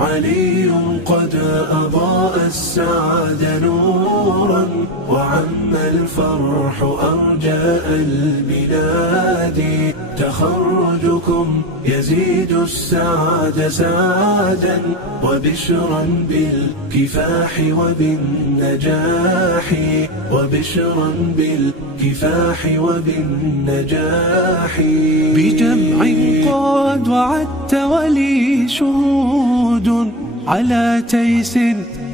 علي قد أضاء السعد نورا، وعم الفرح أرجاء البلاد. تخرجكم يزيد السعد سعدا، وبشرا بالكفاح وبالنجاح، وبشرا بالكفاح وبالنجاح. بجمع قد وعدت ولي شهود، على تيس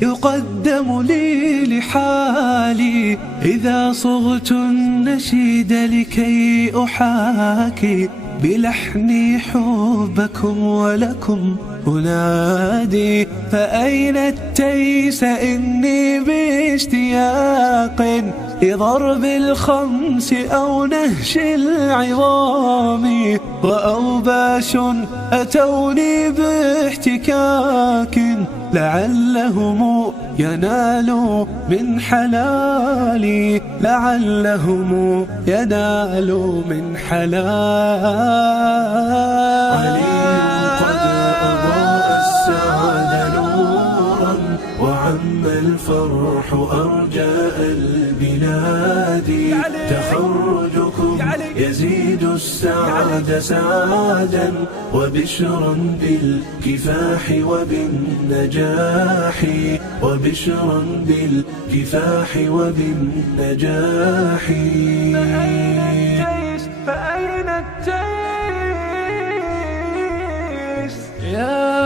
يقدم لي لحالي. إذا صغت النشيد لكي أحاكي، بلحني حبكم ولكم أنادي. فأين التيس إني باشتياق لضرب الخمس أو نهش العظام. وأوباش أتوني باحتكاك، لعلهم ينالوا من حلالي، لعلهم ينالوا من حلالي. قد أضاء السعد نورا، وعم الفرح أرجاء البلاد. تخرجكم يزيد السعد سعدا، وبشرا بالكفاح وبالنجاح، وبشرا بالكفاح وبالنجاح. فأين التيس يا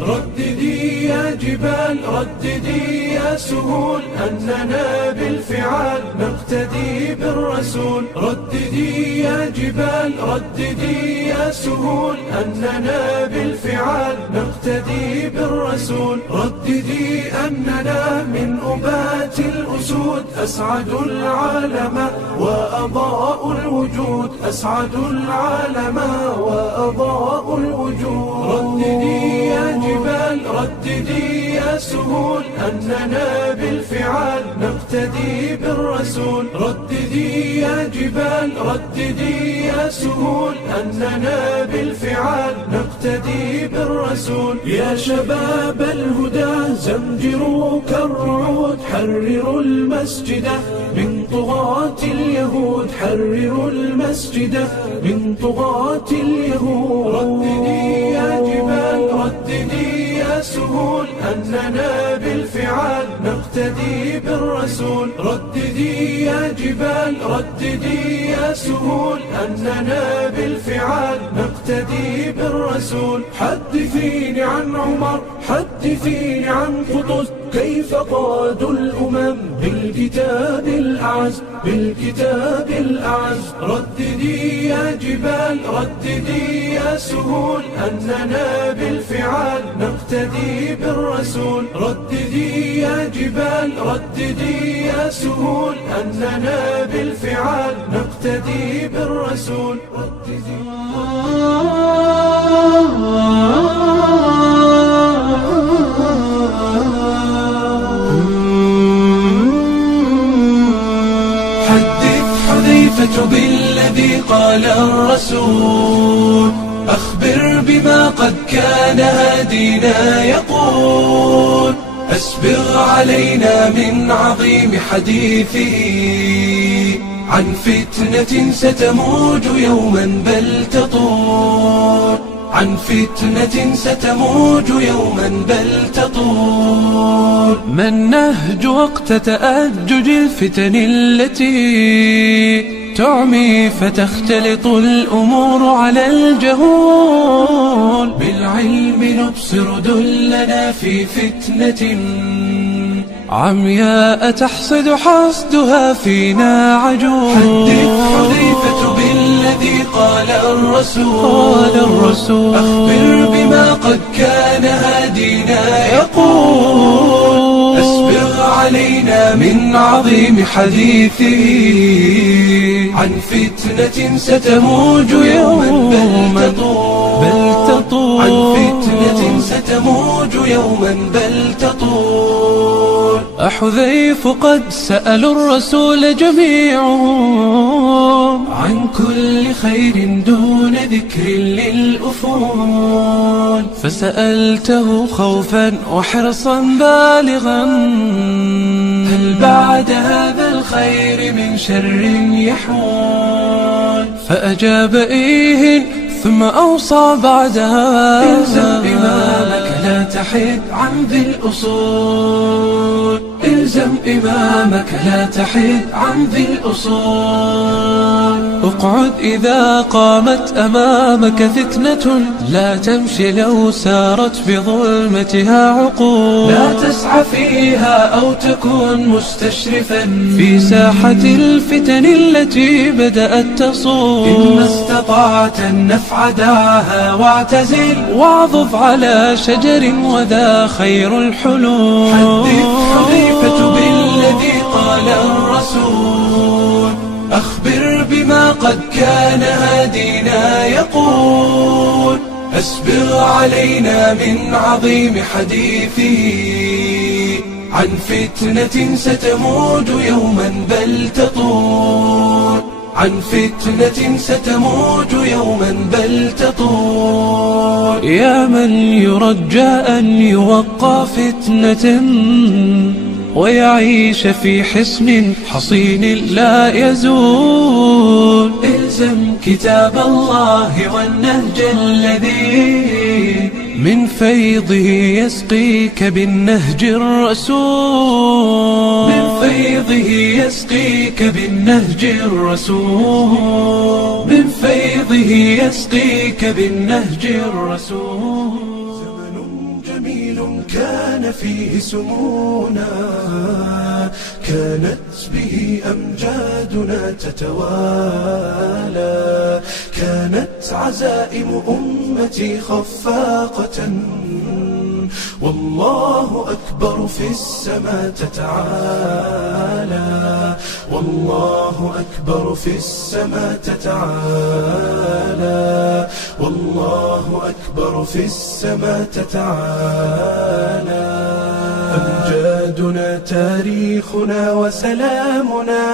رددي يا جبال، رددي يا سهول، أننا بالفعال نقتدي بالرسول. رددي يا جبال، رددي يا سهول، أننا بالفعال نقتدي بالرسول. رددي أننا من أبات الأسود، أسعد العالم وأضاء الوجود، أسعد العالم وأضاء الوجود. رددي يا جبال، رددي يا سهول، أننا بالفعال نقتدي بالرسول. رددي يا جبال، رددي يا سهول، أننا بالفعال نقتدي بالرسول. يا شباب الهدى زمجروا كالرعود، حرروا المسجد من طغاة اليهود، حرروا المسجد من طغاة اليهود. رددي يا جبال، رددي يا سهول، أننا بالفعال نقتدي بالرسول. رددي يا جبال، رددي يا سهول، أننا بالفعال نقتدي بالرسول. حدثيني عن عمر، حدثيني عن قطز، كيف قادوا الأمم بالكتاب الأعز، بالكتاب الأعز. رددي يا جبال، رددي يا سهول، أننا بالفعال نقتدي بالرسول. رددي يا جبال، رددي يا سهول، أننا بالفعال نقتدي بالرسول. حذيفة بالذي قال الرسول، أخبر بما قد كان هادينا يقول. أسبغ علينا من عظيم حديثه، عن فتنة ستموج يوما بل تطول، عن فتنة ستموج يوما بل تطول. ما النهج وقت تأجج الفتن التي تعمي فتختلط الأمور على الجهول؟ بالعلم نبصر دلنا في فتنة عمياء تحصد حصدها فينا عجول. حدث حذيفة بالذي قال الرسول، أخبر بما قد كان هادينا يقول. أسبغ علينا من عظيم حديثه عن فتنة ستموج يوما بل تطول عن فتنة ستموج يوما بل تطول. أحذيف قد سألوا الرسول جميعهم عن كل خير دون ذكر للأفول، فسألته خوفا وحرصا بالغا هل بعد هذا الخير من شر يحول؟ فأجاب إيه ثم أوصى بعدها إلزم إمامك لا تحد عن ذي الأصول، إلزم إمامك لا تحد عن ذي الأصول. اقعد إذا قامت أمامك فتنة، لا تمشي لو سارت بظلمتها عقول، لا تسعى فيها أو تكون مستشرفا في ساحة الفتن التي بدأت تصول. إن استطعت النفع دعها واعتزل، واعضف على شجر وذا خير الحلول. حدث حذيفة بالذي قال الرسول، أخبر بما قد كان هادينا يقول. أسبغ علينا من عظيم حديثه عن فتنة ستموج يوما بل تطول، عن فتنة ستموج يوما بل تطول. يا من يرجى أن يوقى فتنة ويعيش في حصن حصين لا يزول، إلزم كتاب الله والنهج الذي من فيضه يسقيك بالنهج الرسول، من فيضه يسقيك بالنهج الرسول، من فيضه يسقيك بالنهج الرسول. زمن جميل كان فيه سمونا، كانت به أمجادنا تتوالى، كانت عزائم أمتي خفاقة والله أكبر في السماء تتعالى، والله أكبر في السماء تتعالى، والله أكبر في السماء تتعالى. أمجادنا تاريخنا وسلامنا،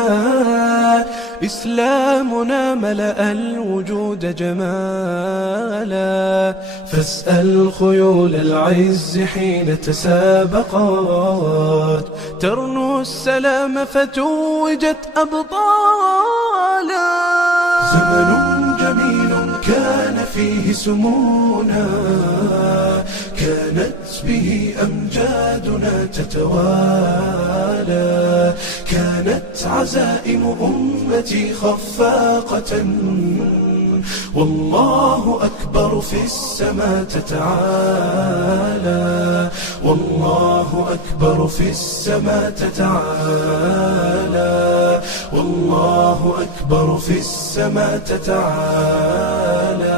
إسلامنا ملأ الوجود جمالا، فاسأل خيول العز حين تسابقت ترنو السلام فتوجت أبطالا. زمن جميل كان فيه سمونا، كانت به أمجادنا تتوالى، كانت عزائم أمتي خفاقة والله أكبر في السماء تتعالى، والله أكبر في السماء تتعالى، والله أكبر في السماء تتعالى.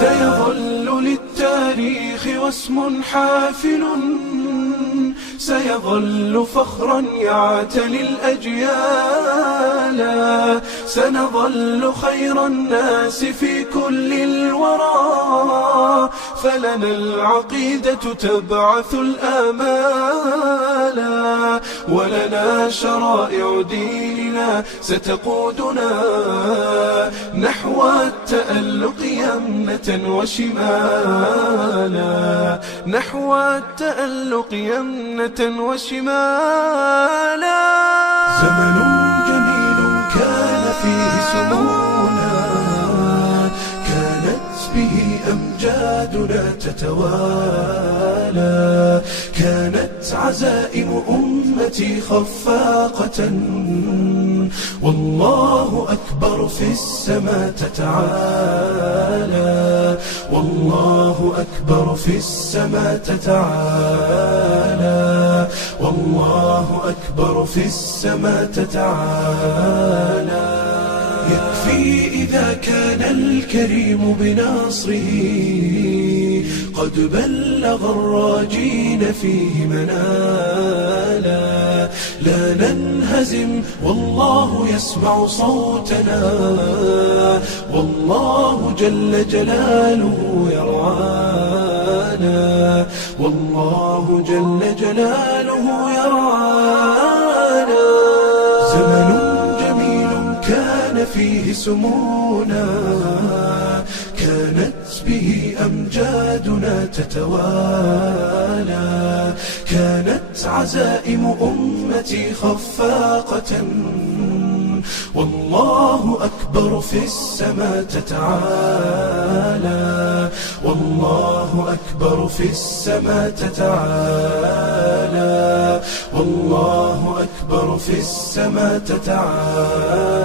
سيظل للتاريخ واسم حافل، سيظل فخرا يعتلي الأجيال، سنظل خير الناس في كل الورى، فلنا العقيدة تبعث الآمال، ولنا شرائع ديننا ستقودنا نحو التألق يمنة وشمالا، نحو التألق يمنة وشمالا. زمن جميل كان فيه سمونا، كانت به أمجادنا تتوالى، كانت عزائم أمتي خفاقة والله أكبر في السماء تتعالى، والله أكبر في السماء تتعالى، والله أكبر في السماء تتعالى. يكفي إذا كان الكريم بنصره قد بلغ الراجين فيه منالا. لا ننهزم والله يسمع صوتنا، والله جل جلاله يرعانا، والله جل جلاله يرعانا. زمن جميل كان فيه سمونا، كانت به أمجادنا تتوالى، كانت عزائم أمتي خفاقة، والله أكبر في السماء تتعالى، والله أكبر في السماء تتعالى، والله أكبر في السماء تتعالى.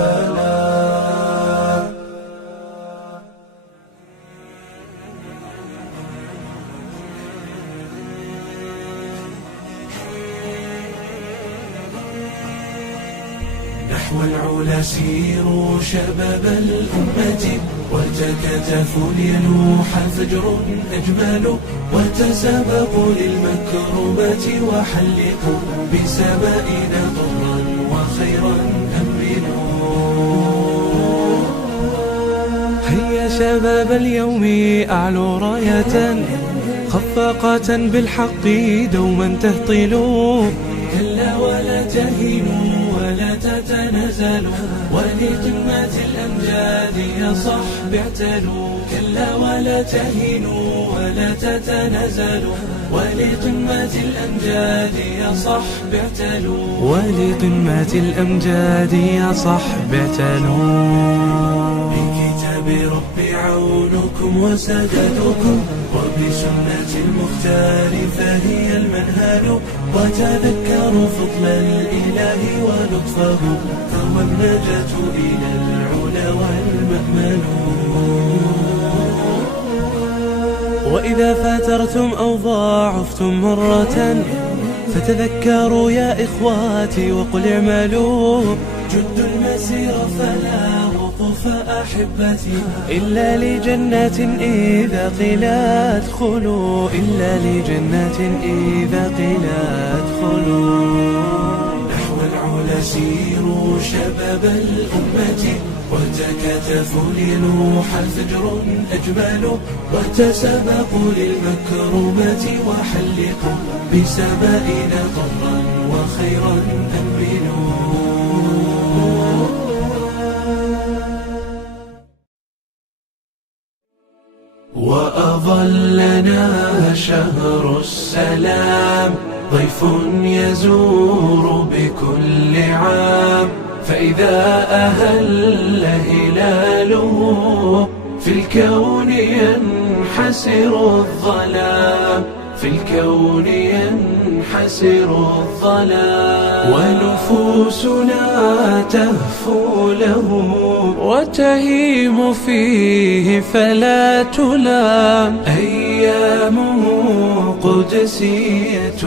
نحو العلا سيروا شباب الأمة، وتكاتفوا ليلوح فجر أجمل، وتسابقوا للمكرمات وحلقوا بسمائنا ضرا وخيرا أمنوا. هيا شباب اليوم أعلوا راية خفاقة بالحق دوما تهطلوا، كلا ولا تهينوا ولا تتنازلوا، ولقمة الأمجاد يا صحب اعتلوا. كلا ولا تهينوا ولا تتنازلوا، ولقمة الأمجاد يا صحب اعتلوا، ولقمة الأمجاد يا صحب اعتلوا. بكتاب ربي عونكم وسدادكم، وبسنة المختار فهي المنهل، وتذكروا فضل الإله ولطفه، فهو النجاة إلى العلا والمأمل. وإذا فاترتم أو ضاعفتم مرة، فتذكروا يا إخواتي وقل اعملوا، جد المسير فلا وقوف أحبتي، إلا لجنات إذا قيل ادخلوا، إلا لجنات إذا قيل ادخلوا. نحو العلا سيروا شباب الأمة، وتكاتفوا ليلوح فجر أجمل، وتسابقوا للمكرمات وحلقوا بسمائنا طرا وخيرا أمنوا. وأظلنا شهر السلام، ضيف يزور بكل عام، فإذا أهل هلاله في الكون ينحسر الظلام، في الكون ينحسر الظلام. ونفوسنا تهفو له وتهيم فيه فلا تلام، أيامه قدسية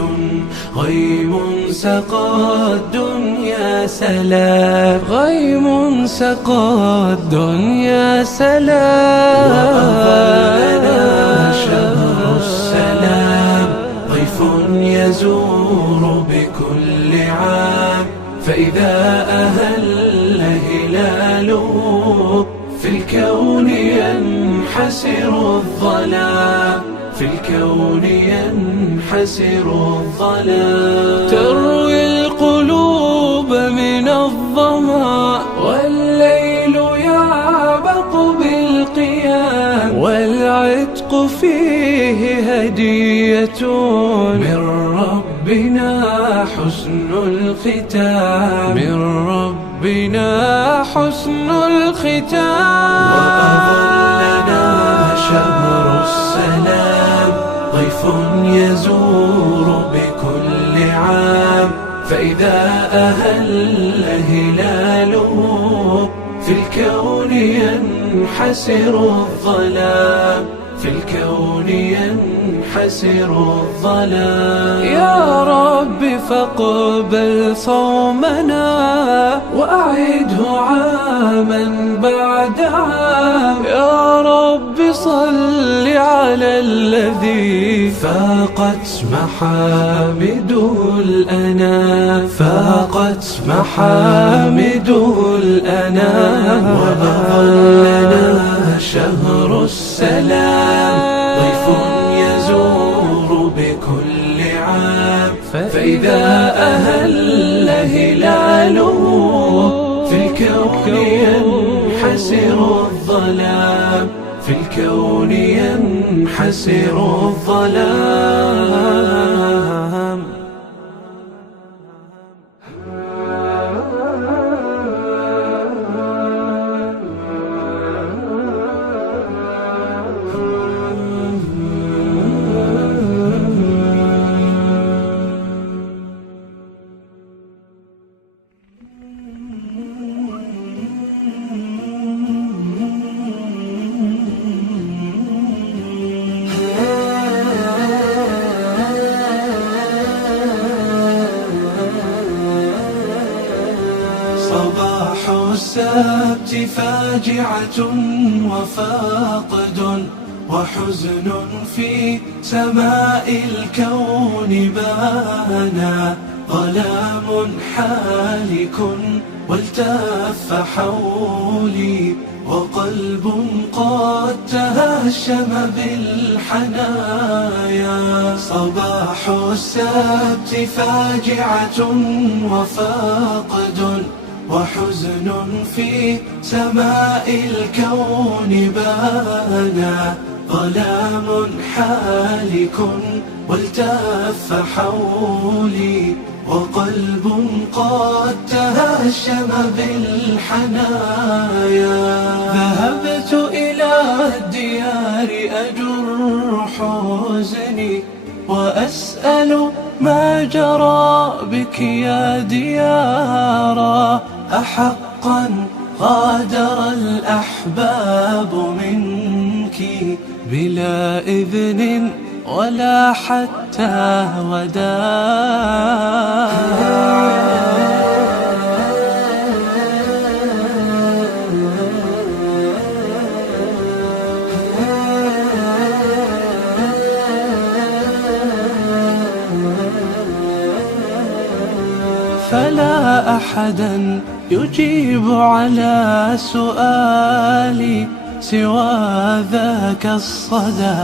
غيم سقى الدنيا سلام، غيم سقى الدنيا سلام. وأظلنا شهر السلام، ضيف يزور بكل عام، فإذا أهل هلاله في الكون ينحسر الظلام، في الكون ينحسر الظلام. تروي القلوب من الظما، والليل يعبق بالقيام، والعتق فيه هدية من ربنا حسن الختام، من ربنا حسن الختام. وأظلنا شهر السلام، ضيف يزور بكل عام، فإذا أهل هلاله في الكون ينحسر الظلام، في الكون ينحسر الظلام. يا رب فاقبل صومنا، وأعده عاما بعد عام، يا رب صل على الذي فاقت محامده الأنام، فاقت محامده الأنام. وأظلنا شهر السلام، ضيف يزور بكل عام. فإذا أهل هلاله في الكون ينحسر الظلام، في الكون ينحسر الظلام. صباح السبت فاجعة وفاقد وحزن في سماء الكون بانا، ظلام حالك والتف حولي، وقلب قد تهشم بالحنايا. صباح السبت فاجعة وفاقد وحزن في سماء الكون بانا، ظلام حالك والتف حولي، وقلب قد تهشم بالحنايا. ذهبت إلى الديار أجر حزني وأسأل ما جرى بك يا ديارا، أحقا غادر الأحباب منك بلا إذن ولا حتى وداع. فلا أحدا يجيب على سؤالي سوى ذاك الصدى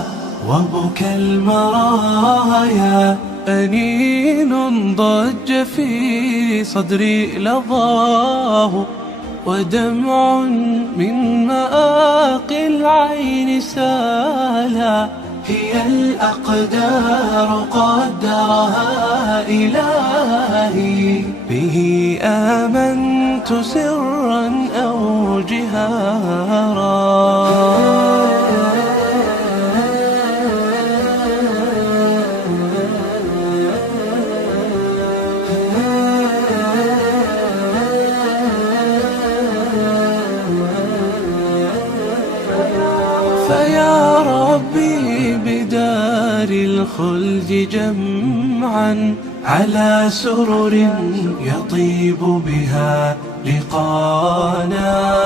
وبكى المرايا. أنين ضج في صدري لظاه، ودمع من مآقي العين سالا. هي الأقدار قدرها إلهي، به آمنت سرا أو جهارا. فيا ربي بدار الخلد جمعا، على سرر يطيب بها لقانا.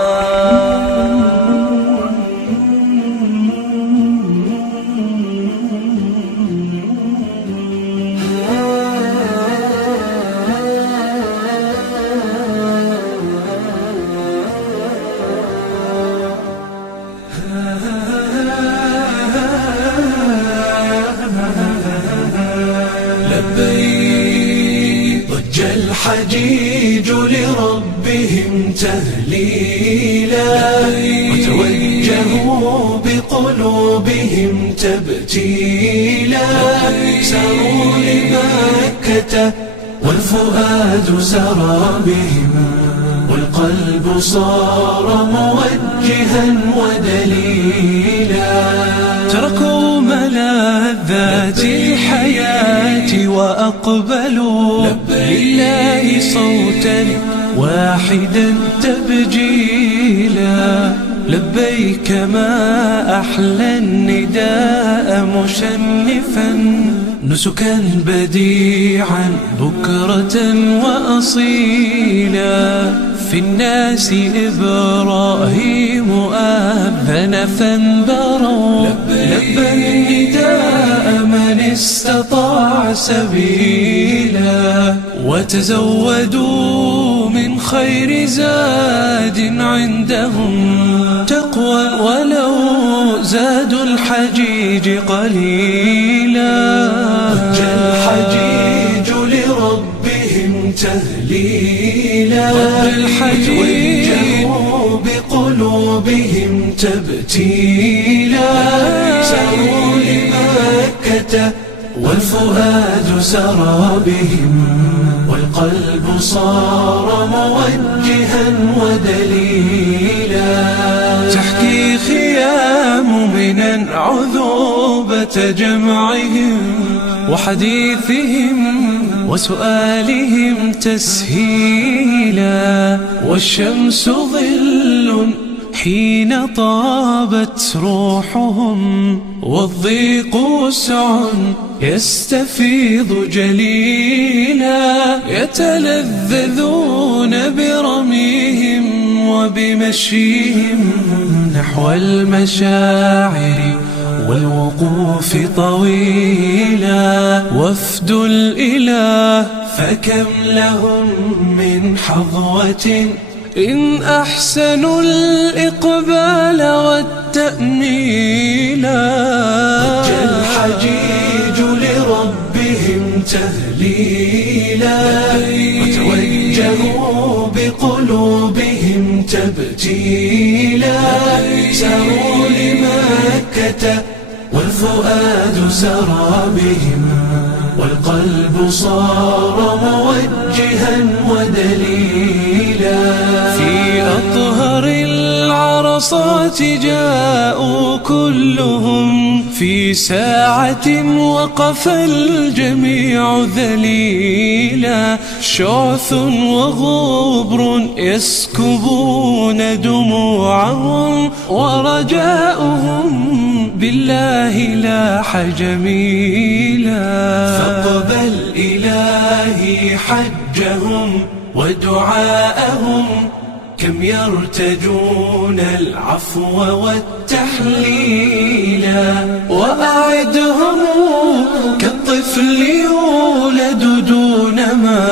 ضج الحجيج لربهم تهليلا، وتوجهوا بقلوبهم تبتيلا. ساروا لمكة والفؤاد سرى بهم، والقلب صار موجها ودليلا. تركوا ملاذات الحياة وأقبلوا لله صوتا واحدا تبجيلا. لبيك ما أحلى النداء مشنفا، نسكا بديعا بكرة وأصيلا. في الناس إبراهيم أذن فانبروا لبى النداء من استطاع سبيلا وتزودوا من خير زاد عندهم تقوى ولو زادوا الحجيج قليلا هج الحجيج لربهم تهليلا وجهوا بقلوبهم تبتيلا ساروا لمكة والفؤاد سرى بهم والقلب صار موجها ودليلا تحكي خيام منا عذوبة جمعهم وحديثهم وسؤالهم تسهيلا والشمس ظل حين طابت روحهم والضيق وسع يستفيض جليلا يتلذذون برميهم وبمشيهم نحو المشاعر والوقوف طويلا وفد الإله فكم لهم من حظوة إن أحسنوا الإقبال والتأميلا هج الحجيج لربهم تهليلا وتوجهوا بقلوبهم تبتيلا ساروا لمكة والفؤاد سرى بهم والقلب صار موجها ودليلا في أطهر العرصات جاءوا كلهم في ساعة وقف الجميع ذليلا شعث وغبر يسكبون دموعهم ورجاؤهم بالله لاح جميلا فاقبل إلهي حجهم ودعاءهم كم يرتجون العفو والتحليلا وأعدهم كالطفل يولد دون ما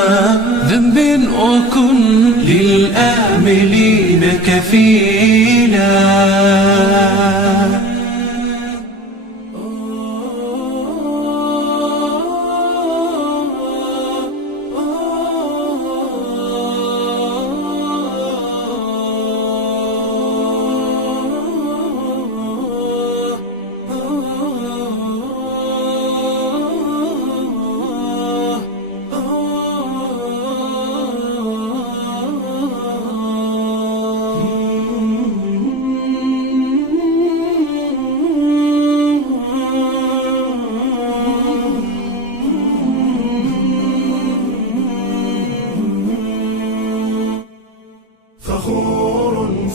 ذنب وكن للآملين كفيلا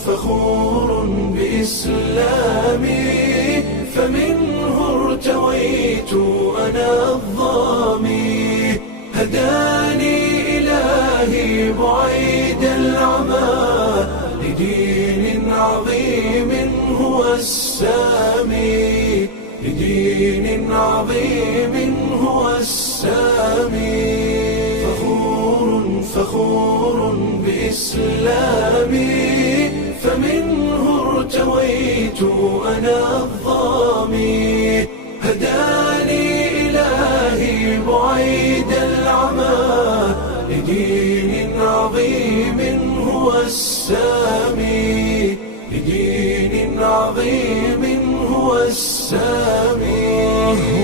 فخور بإسلامي فمنه ارتويت أنا الظامي هداني إلهي بعيد العمى لدين عظيم هو السامي لدين عظيم هو السامي فخور بإسلامي فمنه ارتويت أنا الظامي هداني إلهي بعيد العمى لدين عظيم هو السامي لدين عظيم هو السامي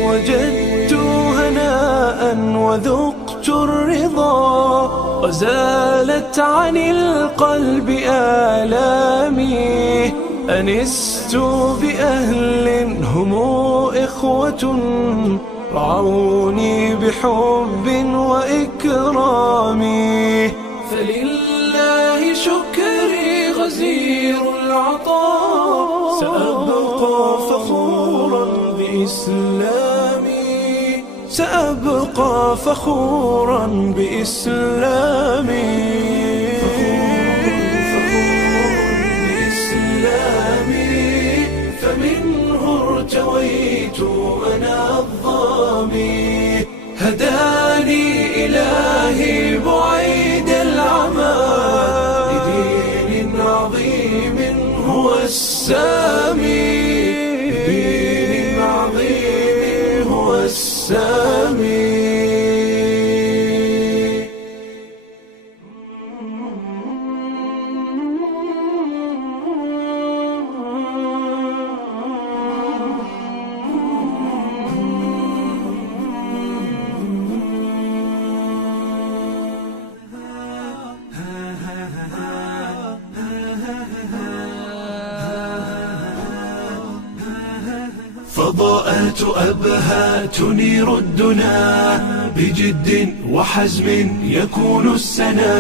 وجدت هناء وذقت الرضا وزالت عن القلب آلامي أنست بأهل هم إخوة رعوني بحب وإكرام فلله شكري غزير العطاء سأبقى فخورا بإسلامي سأبقى فخورا بإسلامي رويت أنا الظامي. هداني إلهي بعيد العمى لدين عظيم هو السامي، لدين عظيم هو السامي. فضاءات أبهى تنير الدنا بجد وحزم يكون السنا،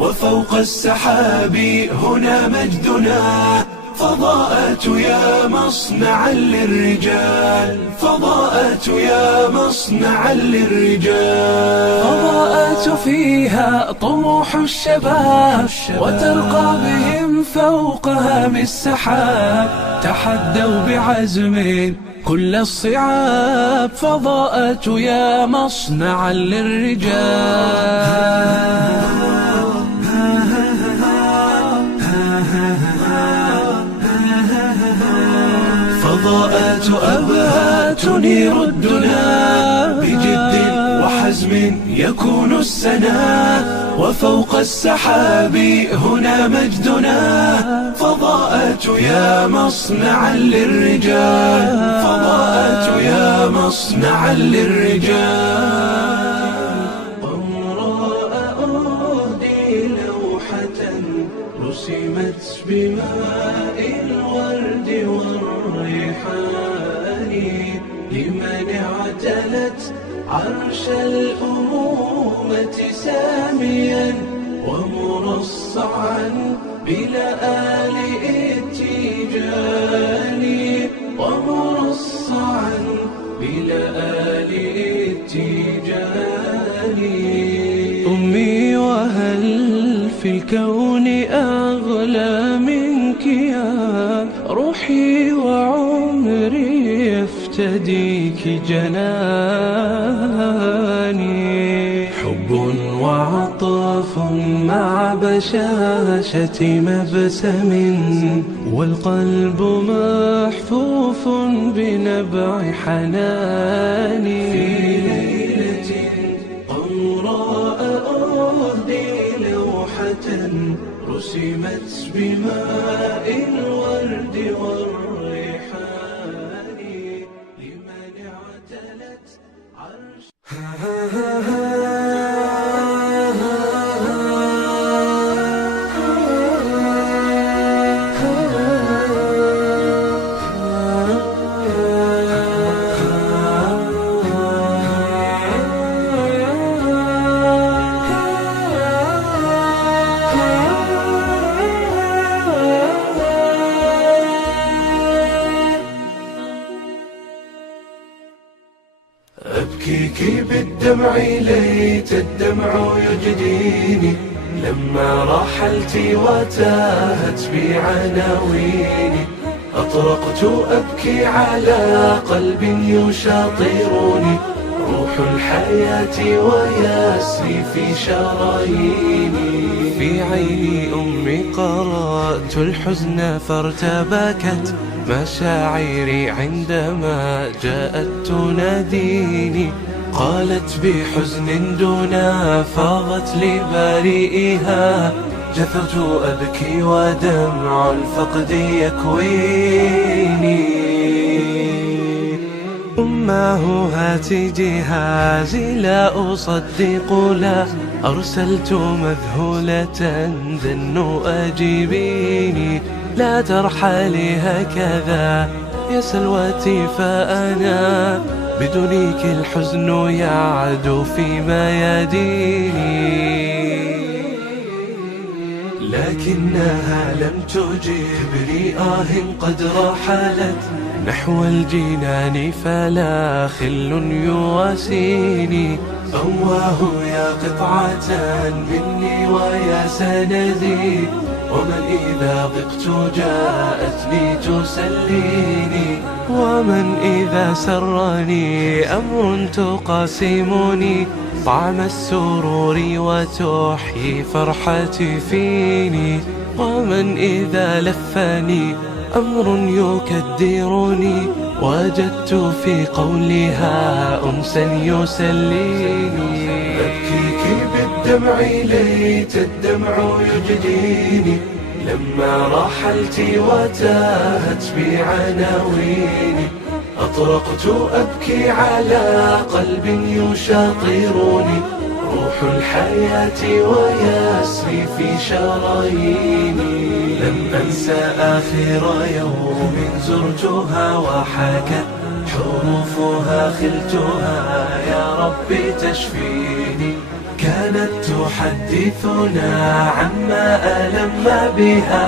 وفوق السحاب هنا مجدنا. فضاءات يا مصنعا للرجال، فضاءات يا مصنعا للرجال. فضاءات فيها طموح الشباب وترقى بهم فوق هام السحاب، تحدوا بعزم كل الصعاب. فضاءات يا مصنعا للرجال. فضاءات أبهى تنير الدنا بجد وحزم يكون السنا، وفوق السحاب هنا مجدنا. فضاءات يا مصنعا للرجال، فضاءات يا مصنعا للرجال. قمراء أهدي لوحة رسمت بماء الورد والريحان، لمن اعتلت عرش الأمومة ساميا ومرصعا بلآل التيجان، ومرصعا بلآل التيجان. أمي وهل في الكون أغلى منك يا روحي وعمري يفتديك جناني. حب وعطف مع بشاشة مبسم، والقلب محفوف بنبع حناني. في ليلة قمراء أهدي لوحة رسمت بماء الورد والريحان، لمن اعتلت عرش. أبكيك بالدمع ليت الدمع يجديني، لما رحلت وتاهت بي عناويني. أطرقت أبكي على قلب يشاطرني، روح الحياة ويسري في شراييني. في عيني أمي قرأت الحزن فارتبكت مشاعري عندما جاءت تناديني. قالت بحزن دنا فاضت لبريئها، جثرت أبكي ودمع الفقد يكويني. أماه هات جهازي لا أصدق، لا أرسلت مذهولة دن أجيبيني. لا ترحلي هكذا يا سلوتي، فأنا بدونك الحزن يعدو في مياديني. لكنها لم تجبني، قد رحلت نحو الجنان، فلا خل يواسيني. أواه يا قطعة مني ويا سندي، ومن إذا ضقت جاءتني تسليني، ومن إذا سرني أمر تقاسمني طعم السرور وتحيي فرحتي فيني، ومن إذا لفني أمر يكدرني وجدت في قولها أنسا يسليني. أبكيك بالدمع ليت الدمع يجديني، لما رحلت وتاهت بي عناويني، أطرقت أبكي على قلب يشاطرني، روح الحياة ويسري في شراييني. لم أنسى آخر يوم زرتها وحكت حروفها خلتها يا رب تشفيني، كانت تحدثنا عما ألم بها،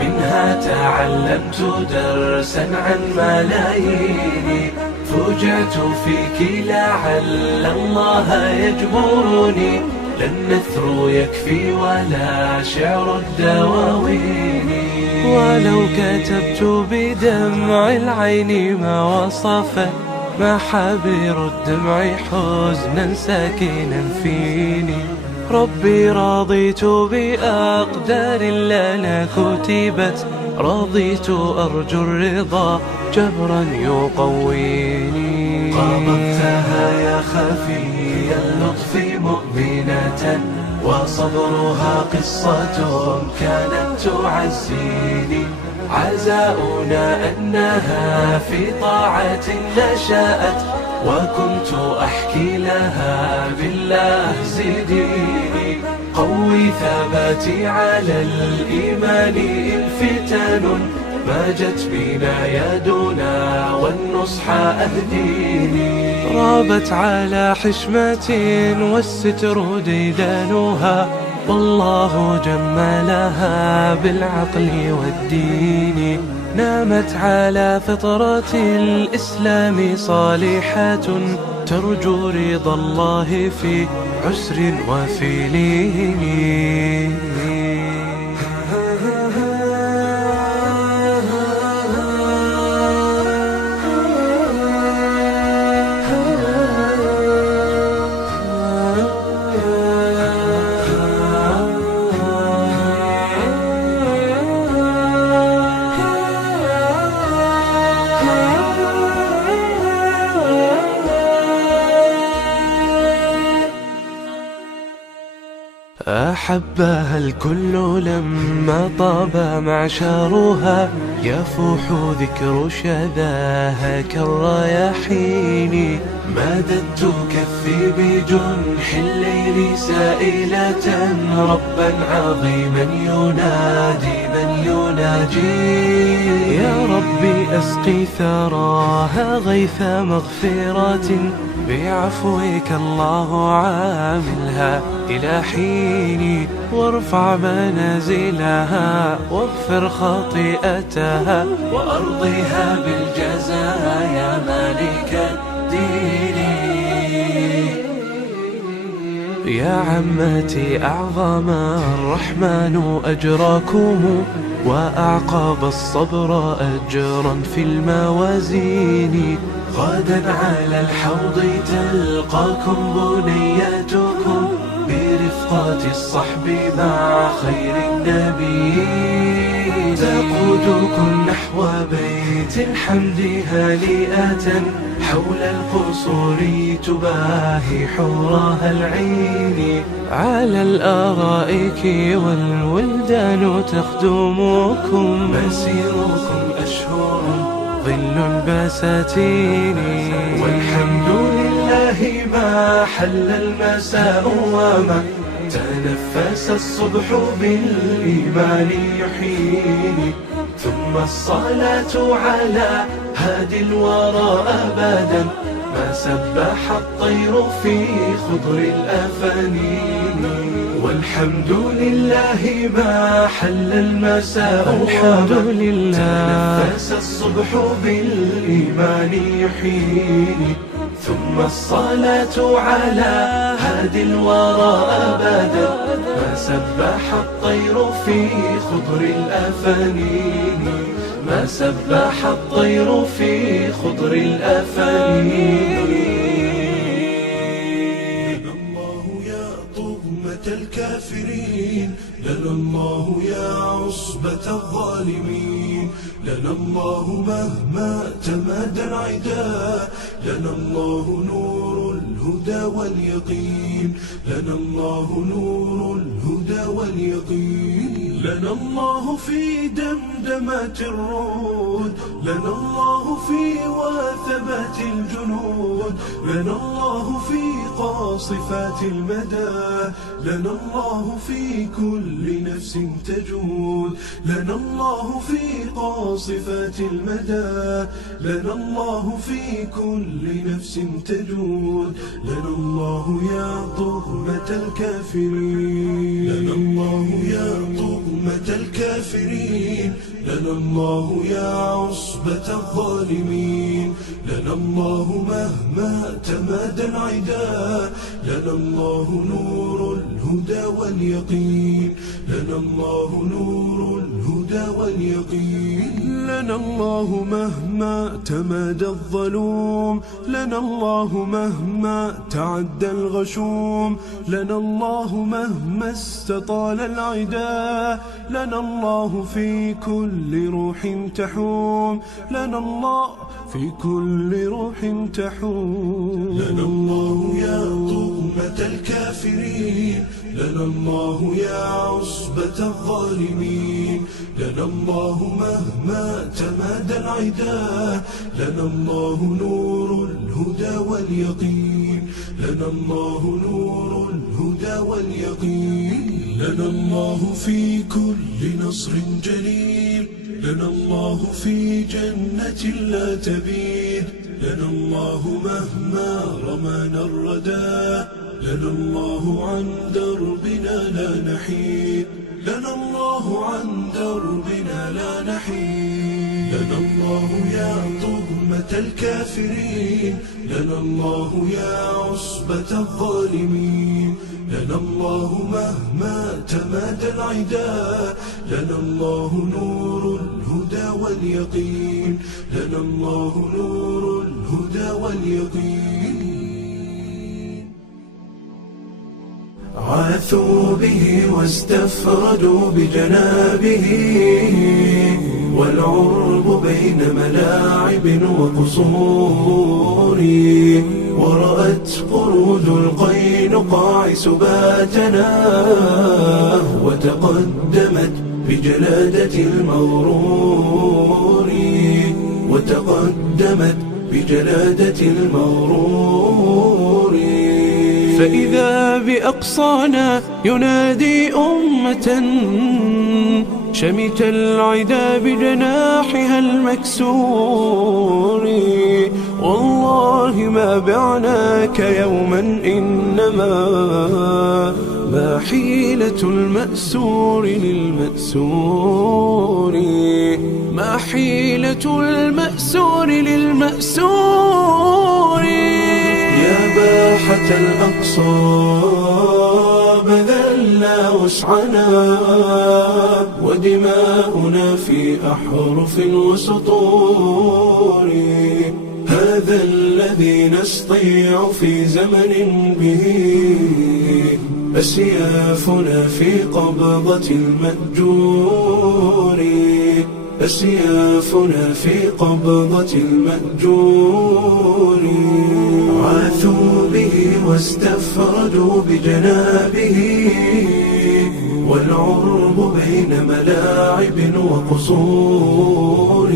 منها تعلمت درسا عن ملايين، فوجعت فيك لعل الله يجبرني، لا النثر يكفي ولا شعر الدواوين، ولو كتبت بدمع العين ما وصفت محابر الدمع حزنا ساكنا فيني، ربي رضيت بأقدار لنا كتبت، رضيت أرجو الرضا جبرا يقويني. قابلتها يا خفي اللطف مؤمنة، وصبرها قصة كانت تعزيني، عزاؤنا أنها في طاعة نشأت، وكنت أحكي لها بالله زديني، قوي ثباتي على الإيمان الفتن، ما جت بنا يدنا والنصح أهديني، رابت على حشمة والستر ديدانها، والله جملها بالعقل والدين، نامت على فطرة الإسلام صالحة، ترجو رضا الله في عسر وفي لين. أحبها الكل لما طاب معشرها، يفوح ذكر شذاها كالرياحين، مددت كفي بجنح الليل سائلة ربا عظيما ينادي من يناجي، يا ربي أسقي ثراها غيث مغفرة، بعفوك الله عاملها إلى حين، وارفع منازلها واغفر خطيئتها، وأرضها بالجزاء يا مالك الدين. يا عمتي أعظم الرحمن أجركم، وأعقب الصبر أجرا في الموازين، غدا على الحوض تلقاكم بنياتكم، برفقة الصحب مع خير النبي، تقودكم نحو بيت الحمد هانئة، حول القصور تباهي حورها العين، على الأرائك والولدان تخدمكم، مسيركم أشهر ظل البساتين، والحمد لله ما حل المساء وما تنفس الصبح بالإيمان يحييني، ثم الصلاة على هادي الورى أبدا، ما سبح الطير في خضر الأفانين، والحمد لله ما حل المساء الحمد لله تنفس الصبح بالإيمان يحييني، ثم ثم الصلاة على هادي الورى أبدا. ما سبح الطير في خضر الأفانين، ما سبح الطير في خضر الأفانين. لنا الله يا طغمة الكافرين، لنا الله يا عصبة الظالمين، لنا الله مهما تمادى العدا، لنا الله نور الهدى واليقين، لنا الله نور الهدى واليقين. لنا الله في دمدمات الرود، لنا الله في وثبات الجنود، لنا الله في قاصفات المدى، لنا الله في كل نفس تجود، لنا الله في قاصفات المدى، لنا الله في كل نفس تجود. لنا الله يا طغمة الكافرين، لنا الله يا طغمة الكافرين، لنا الله يا عصبة الظالمين، لنا الله مهما تمادى العدا، لنا الله نور الهدى واليقين، لنا الله نور الهدى واليقين. لنا الله مهما تمادى الظلوم، لنا الله مهما تعدى الغشوم، لنا الله مهما استطال العدا، لنا الله في كل روح تحوم، لنا الله في كل روح تحوم. لنا الله يا طغمة الكافرين، لنا الله يا عصبة الظالمين، لنا الله مهما تمادى العدا، لنا الله نور الهدى واليقين، لنا الله نور الهدى واليقين. لنا الله في كل نصر جليل، لنا الله في جنة لا تبيد، لنا الله مهما رمانا الردى، لنا الله عن دربنا لا نحيد، لنا الله عن دربنا لا نحيد. لنا الله يا طغمة الكافرين، لنا الله يا عصبة الظالمين، لنا الله مهما تمادى العدا، لنا الله نور الهدى واليقين، لنا الله نور الهدى واليقين. عاثوا به واستفردوا بجنابه، والعرب بين ملاعب وقصور، ورأت قرود القينقاع سباتنا، وتقدمت بجلادة المغرور، وتقدمت بجلادة المغرور. فإذا بأقصانا ينادي أمة شمت العدا بجناحها المكسور، والله ما بعناك يوما إنما ما حيلة المأسور للمأسور، ما حيلة المأسور للمأسور. يا باحة الأقصى بذلنا وسعنا، ودماؤنا في أحرف وسطور، هذا الذي نستطيع في زمن به أسيافنا في قبضة المأجور، أسيافنا في قبضة المأجور. عاثوا به واستفردوا بجنابه، والعرب بين ملاعب وقصور،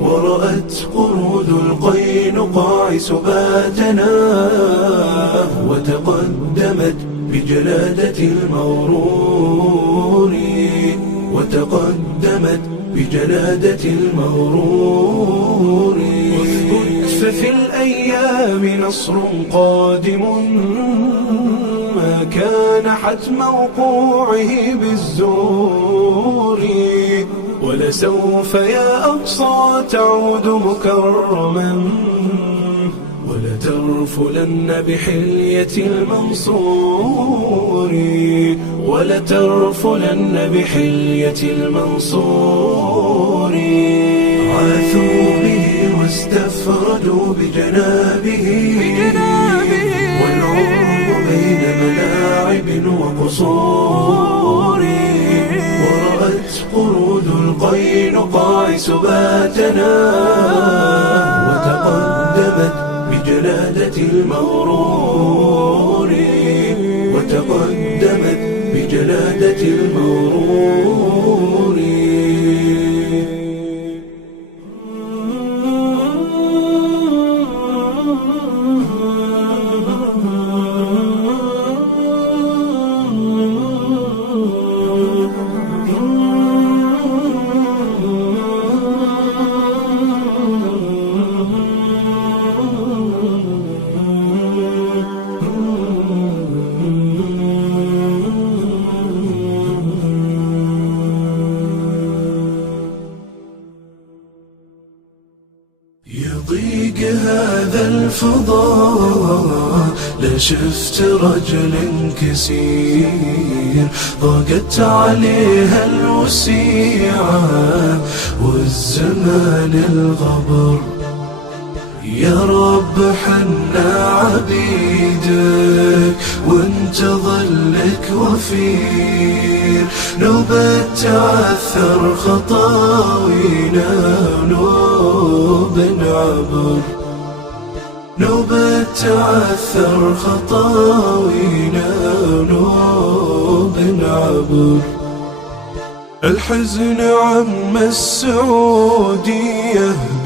ورأت قرود القينقاع سباتنا، وتقدمت بجلادة المغرور، وتقدمت بجلادة المغرور. واثبت ففي الأيام نصر قادم، ما كان حتم وقوعه بالزور، ولسوف يا أقصى تعود مكرما، ولترى ولترفلن بحلية المنصور ولترفلن بحلية المنصور عاثوا به واستفردوا بجنابه والعرب بين ملاعب وقصور ورأت قرود القينقاع سباتنا وتقدمت بجلادة المغرور وتقدمت بجلادة المغرور يضيق هذا الفضاء لا شفت رجل كسير ضاقت عليها الوسيعة والزمان الغبر يا رب حنا عبيدك وانت ظلك وفير نوبة تعثر خطاوينا ونوب عبر نوبة تعثر خطاوينا ونوب عبر الحزن عم السعودية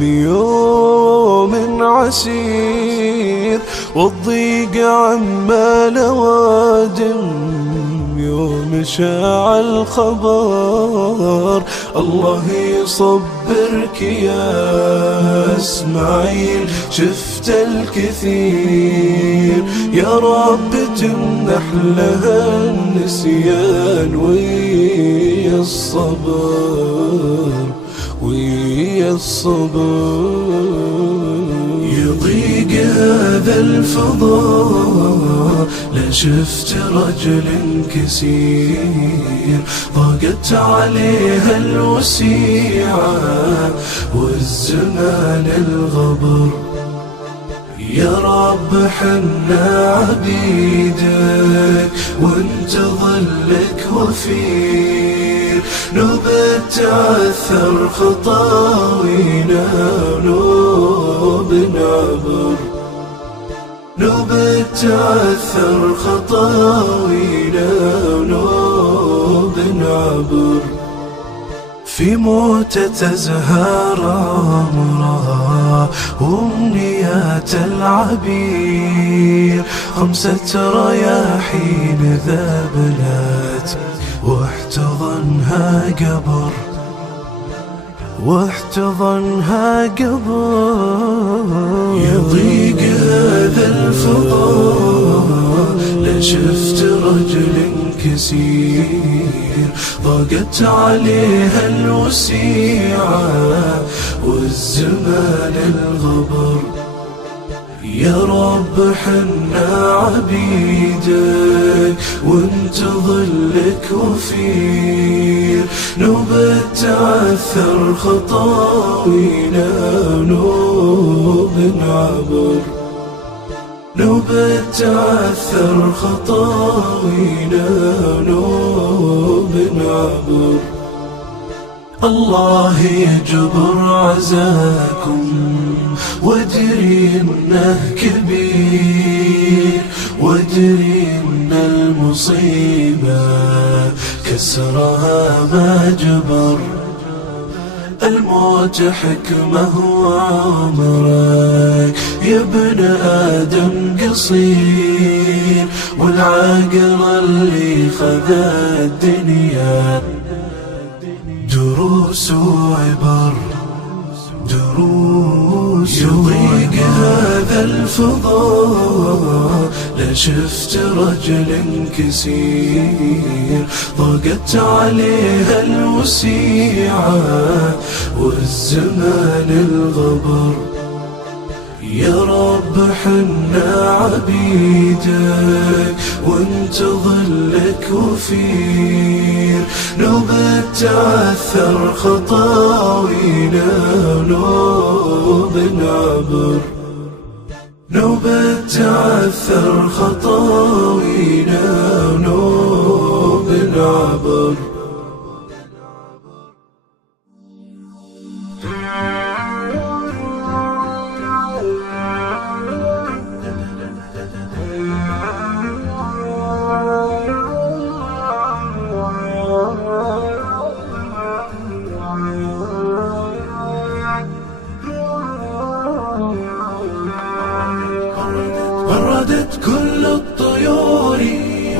بيوم عسير والضيق عم الأوادم يوم شاع الخبر الله يصبرك يا اسماعيل شفت الكثير يا رب تمنح لها النسيان ويا الصبر ويا الصبر يضيق هذا الفضاء لا شفت رجل كسير ضاقت عليها الوسيعة والزمان الغبر يا رب حنا عبيدك وانت ظلك وفير نوبة تعثر خطاوينا ونوب عبر نوبة تعثر خطاوينا ونوب عبر في موتة زهراء مراه وأمنيات العبير 5 رياحين ذابلت واحتضنها قبر واحتضنها قبر يضيق هذا الفضاء لا شفت رجل كسير ضاقت عليها الوسيعة والزمان الغبر يا رب حنا عبيدك وانت ظلك وفير نوبة تعثر خطاوينا ونوب عبر نوبة تعثر خطاوينا ونوب عبر الله يجبر عزاكم وادري انه كبير وادري ان المصيبة كسرها ما جبر الموت حكمه وعمرك يا ابن آدم قصير والعاقل اللي خذ الدنيا دروس وعبر دروس يضيق هذا الفضاء لا شفت رجل كسير ضاقت عليها الوسيعة والزمان الغبر يا رب حنا عبيدك وانت ظلك وفير، نوبة تعثر خطاوينا ونوب نعبر، نوبة تعثر خطاوينا ونوب نعبر. بردت كل الطيور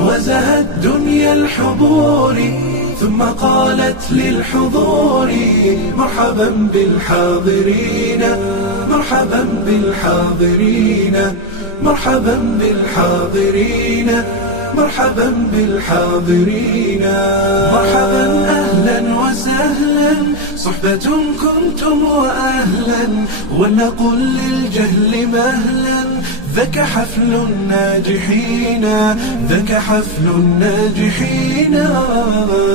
وزهت دنيا الحضور، ثم قالت للحضور مرحبا بالحاضرين، مرحبا بالحاضرين، مرحبا بالحاضرين، مرحبا بالحاضرين. مرحبا أهلا وسهلا صحبة كنتم وأهلا، ولنقل للجهل مهلا ذاك حفل الناجحين، ذاك حفل الناجحين.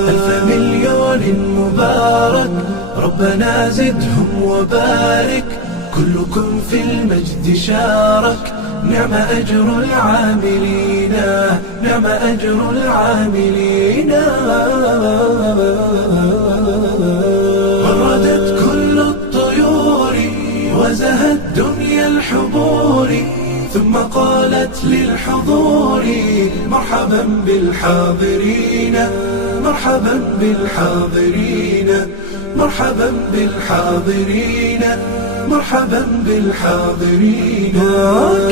ألف مليون مبارك ربنا زدهم وبارك، كلكم في المجد شارك، نعم أجر العاملين، نعم أجر العاملين. بردت كل الطيور وزهت دنيا الحضور، ثم قالت للحضور مرحبا بالحاضرين، مرحبا بالحاضرين، مرحبا بالحاضرين، مرحبا بالحاضرين.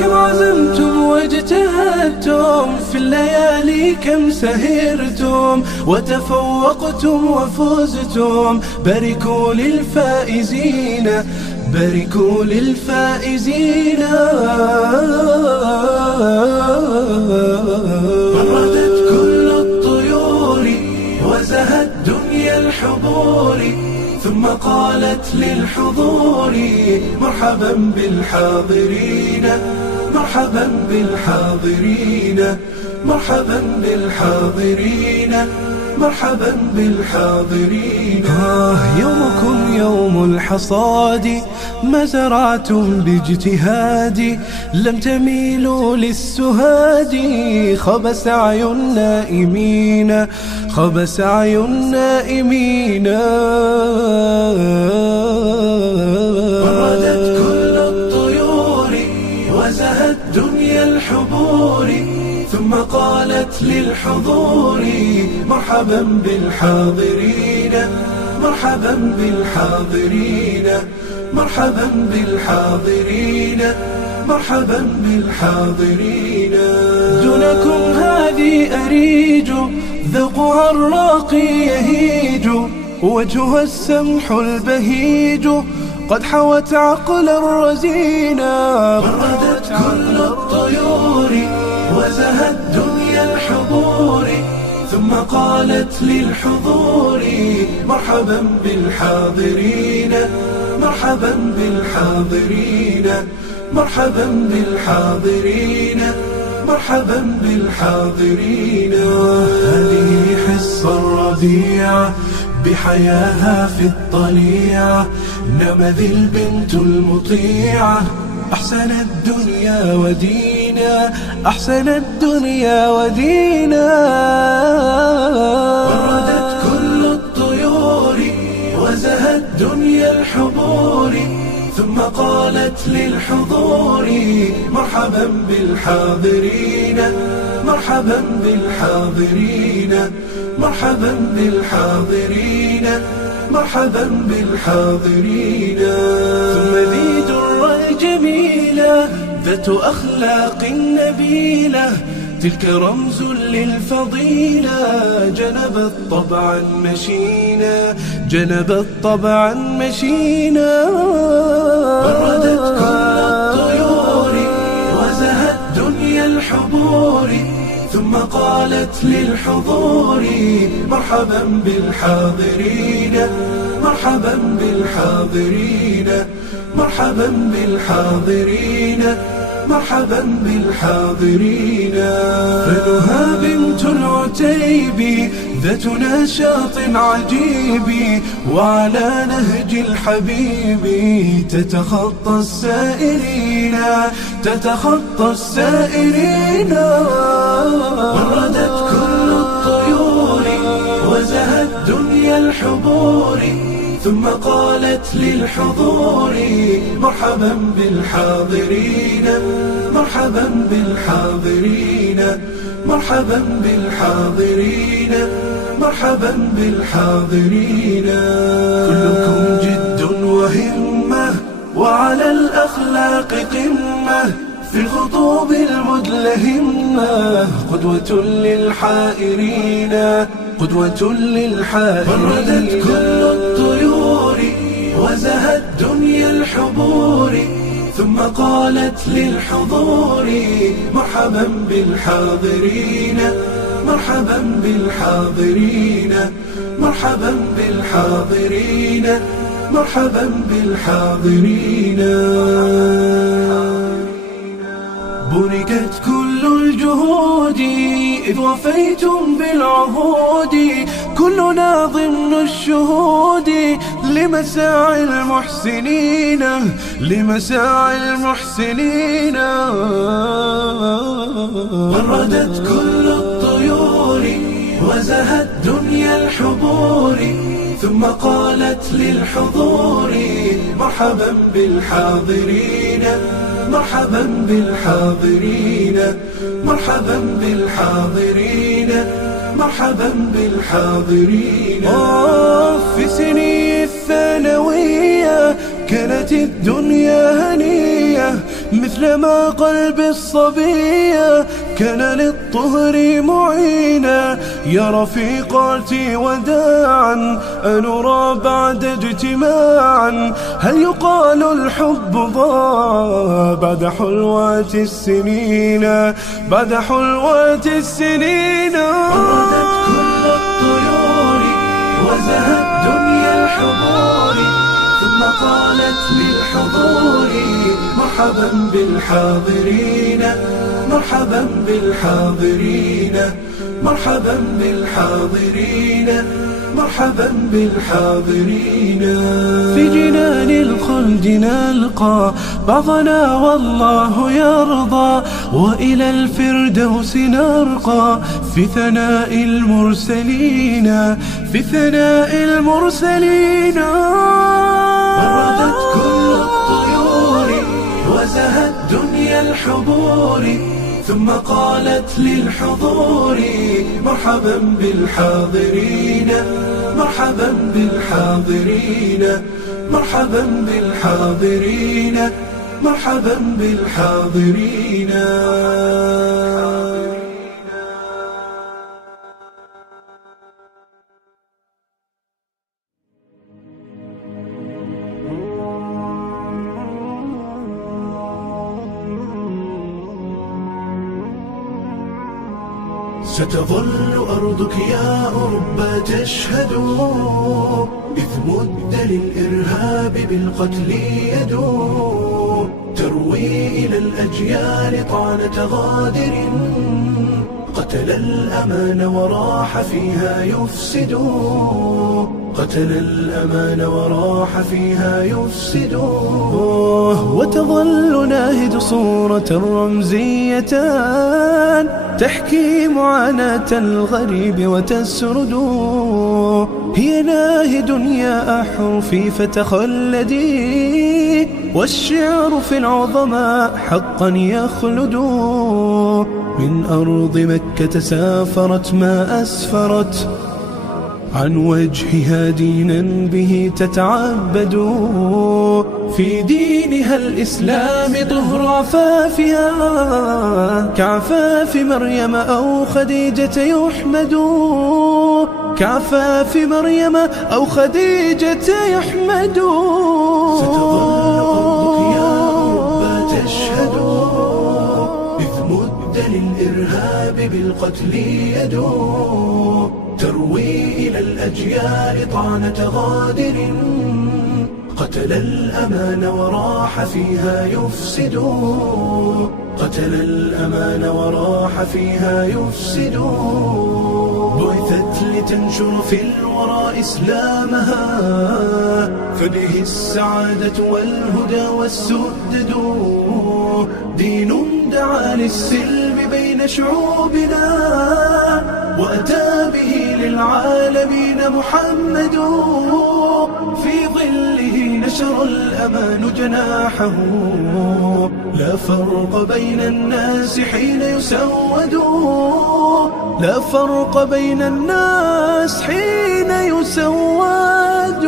كم عزمتم واجتهدتم في الليالي، كم سهرتم وتفوقتم وفزتم، باركوا للفائزين، باركوا للفائزين. بردت كل الطيور وزهت دنيا الحضور، ثم قالت للحضور مرحبا بالحاضرين، مرحبا بالحاضرين، مرحبا بالحاضرين، مرحبا بالحاضرين. يومكم يوم الحصاد، ما زرعتم باجتهاد، لم تميلوا للسهاد، خاب سعي النائمين، خاب سعي النائمين. بردت كل الطيور وزهت دنيا الحضور، ثم قالت للحضور مرحبا بالحاضرين، مرحبا بالحاضرين، مرحبا بالحاضرين، مرحبا بالحاضرين. دونكم هذه أريج، ذوقها الراقي يهيج، وجهها السمح البهيج، قد حوت عقلا رزينا. بردت كل الطيور وزهت دنيا الحضور، ثم قالت للحضور مرحبا بالحاضرين، مرحبا بالحاضرين، مرحبا بالحاضرين، مرحبا بالحاضرين. هذه حصة الربيع بحياها في الطليعة، نعم ذي البنت المطيعة، أحسن الدنيا ودينا، أحسن الدنيا ودينا. بردت كل الطيور وزهت دنيا الحضور، ثم قالت للحضور مرحبا بالحاضرين، مرحبا بالحاضرين، مرحبا بالحاضرين، مرحبا بالحاضرين. ثم ذي درة جميلة ذات أخلاق نبيلة، تلك رمز للفضيلة، جنبت طبعا مشينا، جنبت طبعا مشينا. بردت كل الطيور وزهت دنيا الحضور، ثم قالت للحضور مرحبا بالحاضرين، مرحبا بالحاضرين، مرحبا بالحاضرين، مرحبا بالحاضرين. فنهى بنت العتيب ذات نشاط عجيب، وعلى نهج الحبيب تتخطى السائرين، تتخطى السائرين. وردت كل الطيور وزهت دنيا الحبور، ثم قالت للحضور مرحبا بالحاضرين، مرحبا بالحاضرين، مرحبا بالحاضرين، مرحبا بالحاضرين. كلكم جد وهمة وعلى الأخلاق قمة، في الخطوب المدلهمة قدوة للحائرين، قدوة للحائرين. بردت كل الطيور وزهت دنيا الحبور، ثم قالت للحضور مرحبا بالحاضرين، مرحبا بالحاضرين، مرحبا بالحاضرين، مرحبا بالحاضرين. بُرِكَتْ كل الجهود إذ وفيتم بالعهود، كلنا ضمن الشهود لمساعي المحسنين، لمساعي المحسنين. وردت كل الطيور وزهت دنيا الحبور، ثم قالت للحضور مرحبا بالحاضرين، مرحبا بالحاضرين، مرحبا بالحاضرين، مرحبا بالحاضرين. في سني الثانوية كانت الدنيا هنية، مثلما قلب الصبية كان للطهر معينا. يا رفيقاتي وداعا أنرى بعد اجتماعا، هل يقال الحب ضاع بعد حلوات السنين، بعد حلوات السنين. وردت كل الطيور وزهت دنيا الحضور، ثم قالت للحضور مرحبا بالحاضرين، مرحبا بالحاضرين، مرحبا بالحاضرين، مرحبا بالحاضرين. في جنان الخلد نلقى بعضنا والله يرضى، وإلى الفردوس نرقى في ثناء المرسلين، في ثناء المرسلين. وردت كل الطيور وزهت دنيا الحبور، ثم قالت للحضور مرحبا بالحاضرين، مرحبا بالحاضرين، مرحبا بالحاضرين، مرحبا بالحاضرين. ستظل أرضك يا أوروبا تشهد، إذ مد للإرهاب بالقتل يد، تروي إلى الأجيال طعنة غادر، قتل الأمان وراح فيها يفسد، قتل الأمان وراح فيها يفسد. وتظل ناهد صورة رمزية تحكي معاناة الغريب وتسرد، هي ناهد يا أحرفي فتخلدي، والشعر في العظماء حقا يخلد. من أرض مكة سافرت ما أسفرت، عن وجهها دينا به تتعبد، في دينها الإسلام طهر عفافها، كعفاف مريم أو خديجة يحمد، كعفاف مريم أو خديجة يحمد. ستظل أرضك يا أوروبا تشهد، إذ مد للإرهاب بالقتل يد، تروي إلى الأجيال طعنة غادر، قتل الأمان وراح فيها يفسد، قتل الأمان وراح فيها يفسد. بعثت لتنشر في الورى إسلامها، فبه السعادة والهدى والسدد. دين دعا للسلم بين شعوبنا، وأتى به للعالمين محمد. في ظله نشر الأمان جناحه، لا فرق بين الناس حين يسود، لا فرق بين الناس حين يسود.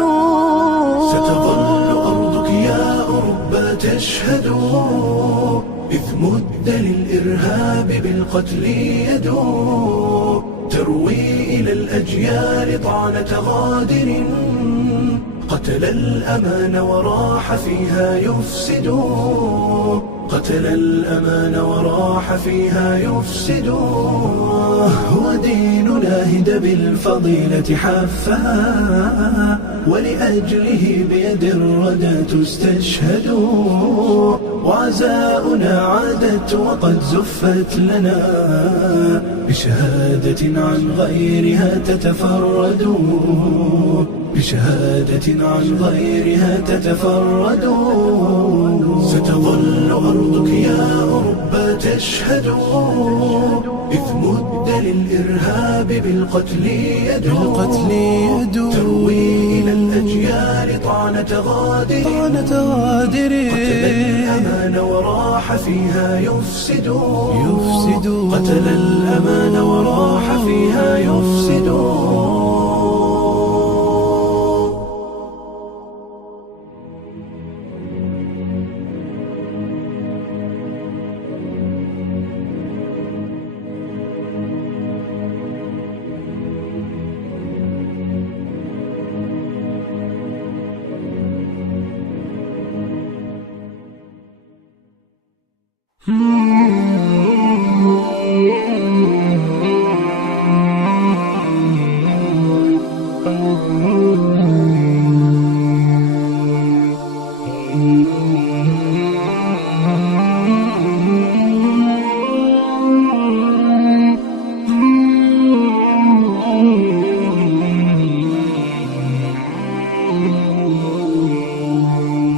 ستظل أرضك يا أوروبا تشهد، إذ مد للإرهاب بالقتل يد. تروي إلى الأجيال طعنة غادر، قتل الأمان وراح فيها يفسد، قتل الأمان وراح فيها يفسد. هو ديننا هدى بالفضيلة حفها، ولأجله بيد الردى تستشهد. وعزاؤنا عادت وقد زفت لنا، بشهادة عن غيرها تتفرد، بشهادة عن غيرها تتفرد. ستظل أرضك يا أوروبا تشهد، إذ مد للإرهاب بالقتل يد. تروي إلى الأجيال طعنة غادر، قتل الأمان وراح فيها يفسد، قتل الأمان وراح فيها يفسد.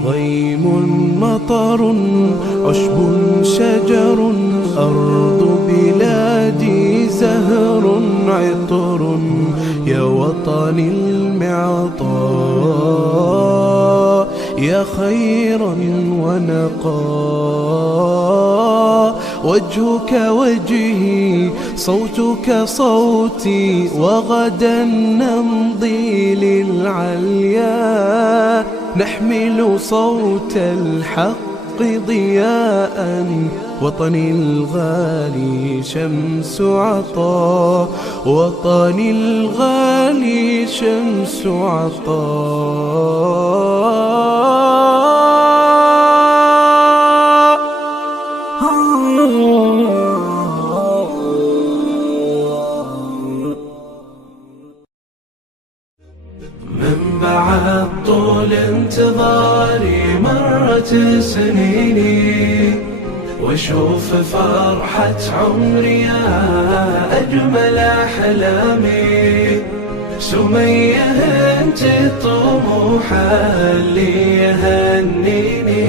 غيم مطر عشب شجر، أرض بلادي زهر عطر. يا وطن المعطاء، يا خيرا ونقاء. وجهك وجهي، صوتك صوتي، وغدا نمضي للعليا. نحمل صوت الحق ضياء، وطني الغالي شمس عطاء، وطني الغالي شمس عطاء. من بعد طول انتظاري مرت سنيني، واشوف فرحة عمري يا أجمل أحلامي. سمية انت الطموح اللي يهنيني،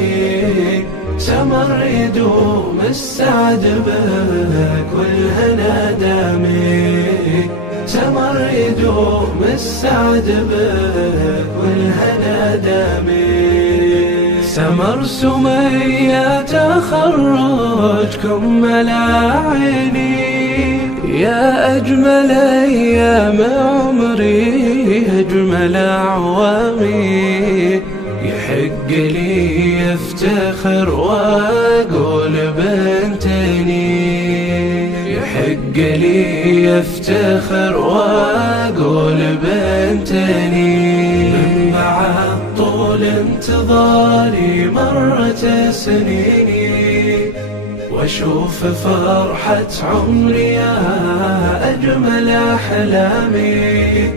سمر يدوم السعد بك والهنا دامي. سمر يدوم السعد بك والهنا دامي. سمر سمية تخرجكم ملاعيني، يا أجمل أيام عمري أجمل أعوامي. يحق لي افتخر وأقول بنتني، يحق لي افتخر وأقول بنتني. من بعد طول انتظاري مرت سنيني، واشوف فرحة عمري يا أجمل أحلامي.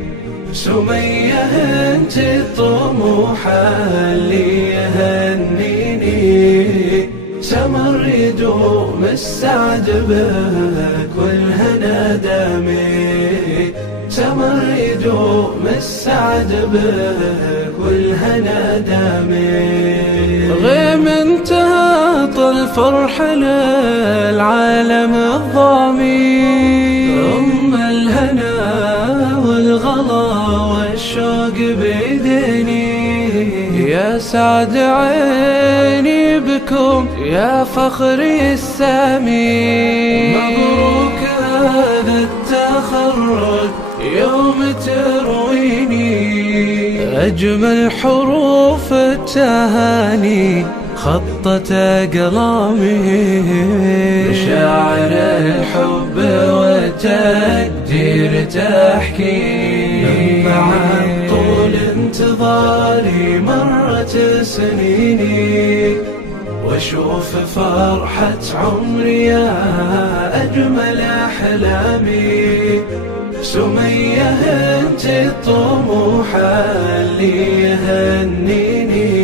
سمية انت الطموح اللي يهنيني، سمر يدوم السعد بك والهنا دامي، سمر يدوم السعد بك والهنا دامي. غيم انتهى طل فرح للعالم الضامي، ام الهنا والغلا والشوق بيديني، يا سعد عيني بكم يا فخري السامي. مبروك هذا التخرج يوم ترويني، أجمل حروف التهاني خطت أقلامي، مشاعر الحب والتقدير تحكي، مع طول انتظاري مرت سنيني، واشوف فرحة عمري يا أجمل أحلامي. سمية انت الطموح اللي يهنيني،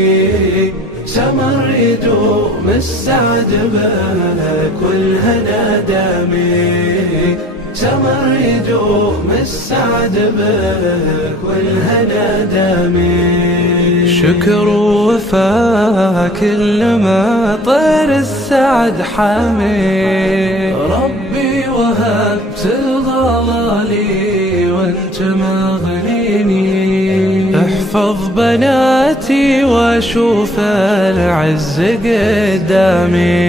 سمر يدوم السعد بك والهنا دامي، سمر يدوم السعد بك والهنا دامي. شكر وفا كل ما طير السعد حامي، ربي وهبت ضلالي وانت مغنيني، احفظ بناتي واشوف العز قدامي،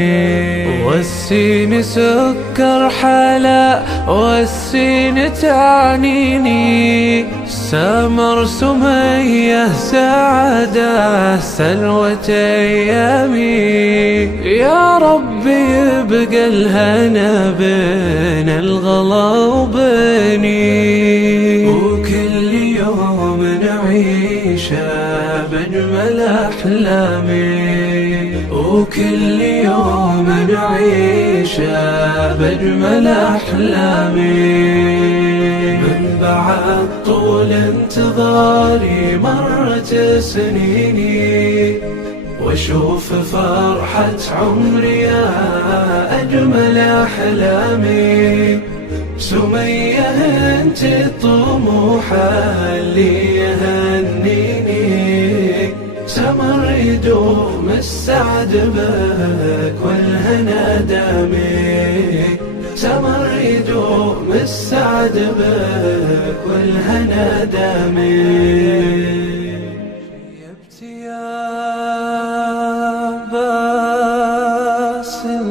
والسين سكر حلا والسين تعنيني، سمر سمية سعادة سلوة أيامي، يا ربي يبقى الهنا بين الغلا وبيني، وكل يوم نعيشه بأجمل أحلامي، وكل يوم نعيشه بأجمل أحلامي. من بعد طول انتظاري مرت سنيني، واشوف فرحة عمري يا أجمل أحلامي. سمية انت الطموح اللي يهنيني، سمر يدوم السعد بك والهنا دامي، سمر يدوم السعد بك والهنا دامي. يبكي يا باسل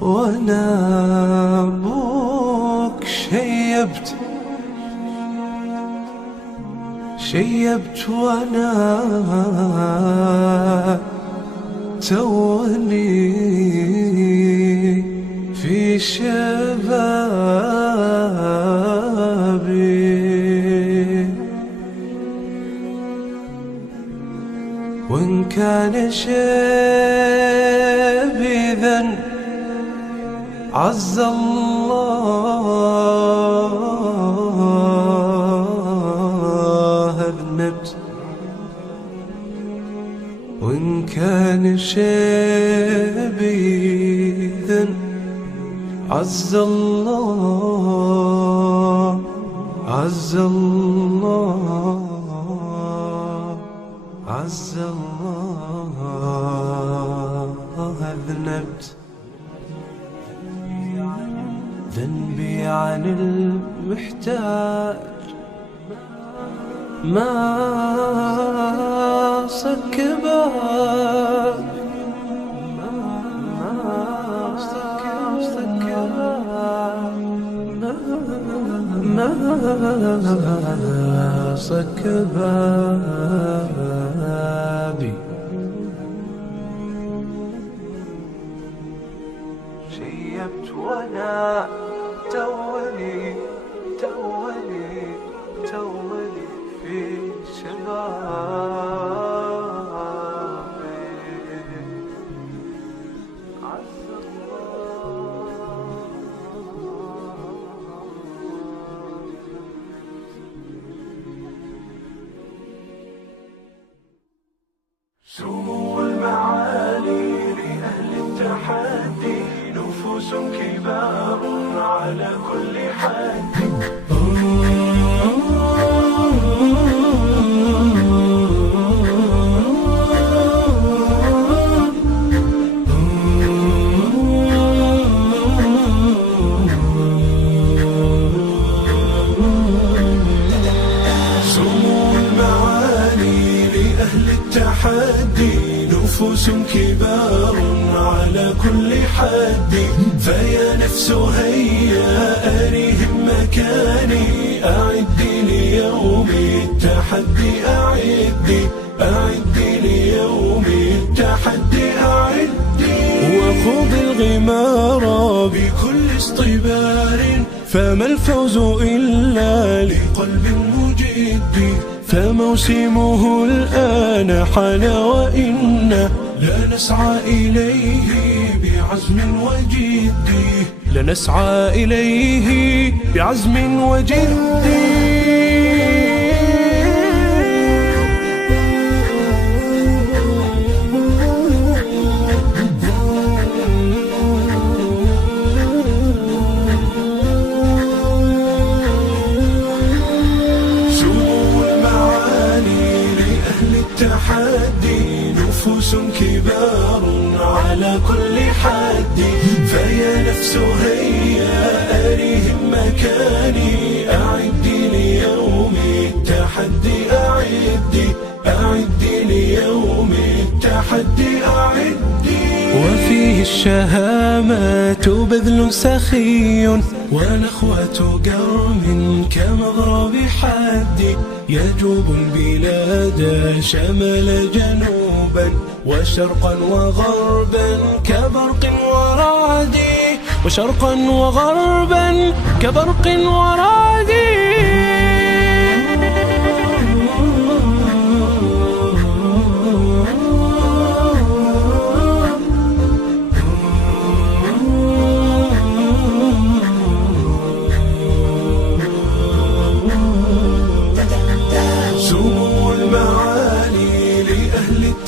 وانا ابوك شيبت وانا توني في شبابي، وإن كان شيبي ذن عز الله أذنبت، وإن كان شيبي ذن عز الله عز الله عز الله أذنبت. ذنبي عن المحتاج ما صكبه، ما صكبابي. شيبت وانا تولي في شبابي، عز الله نفوس كبار على كل حد. التحدي نفوس كبار على كل حد. فيا نفس هيا أريهم مكاني، أعدي ليوم التحدي، أعدي ليوم التحدي، وخوض الغمار بكل اصطبار. فما الفوز إلا لقلب مجد، فموسمه الآن حان، وإنا لا نسعى إليه بعزم وجد، لنسعى إليه بعزم وجد. التحدي نفوس كبار على كل حد. فيا نفس هيا أريهم مكاني، أعدي ليوم التحدي، أعدي ليوم التحدي، وفيه الشهامات بذل سخي، ونخوة كرم كمضرب حد. يجوب البلاد شمال جنوبا، وشرقا وغربا كبرق ورعد، وشرقا وغربا كبرق ورعد.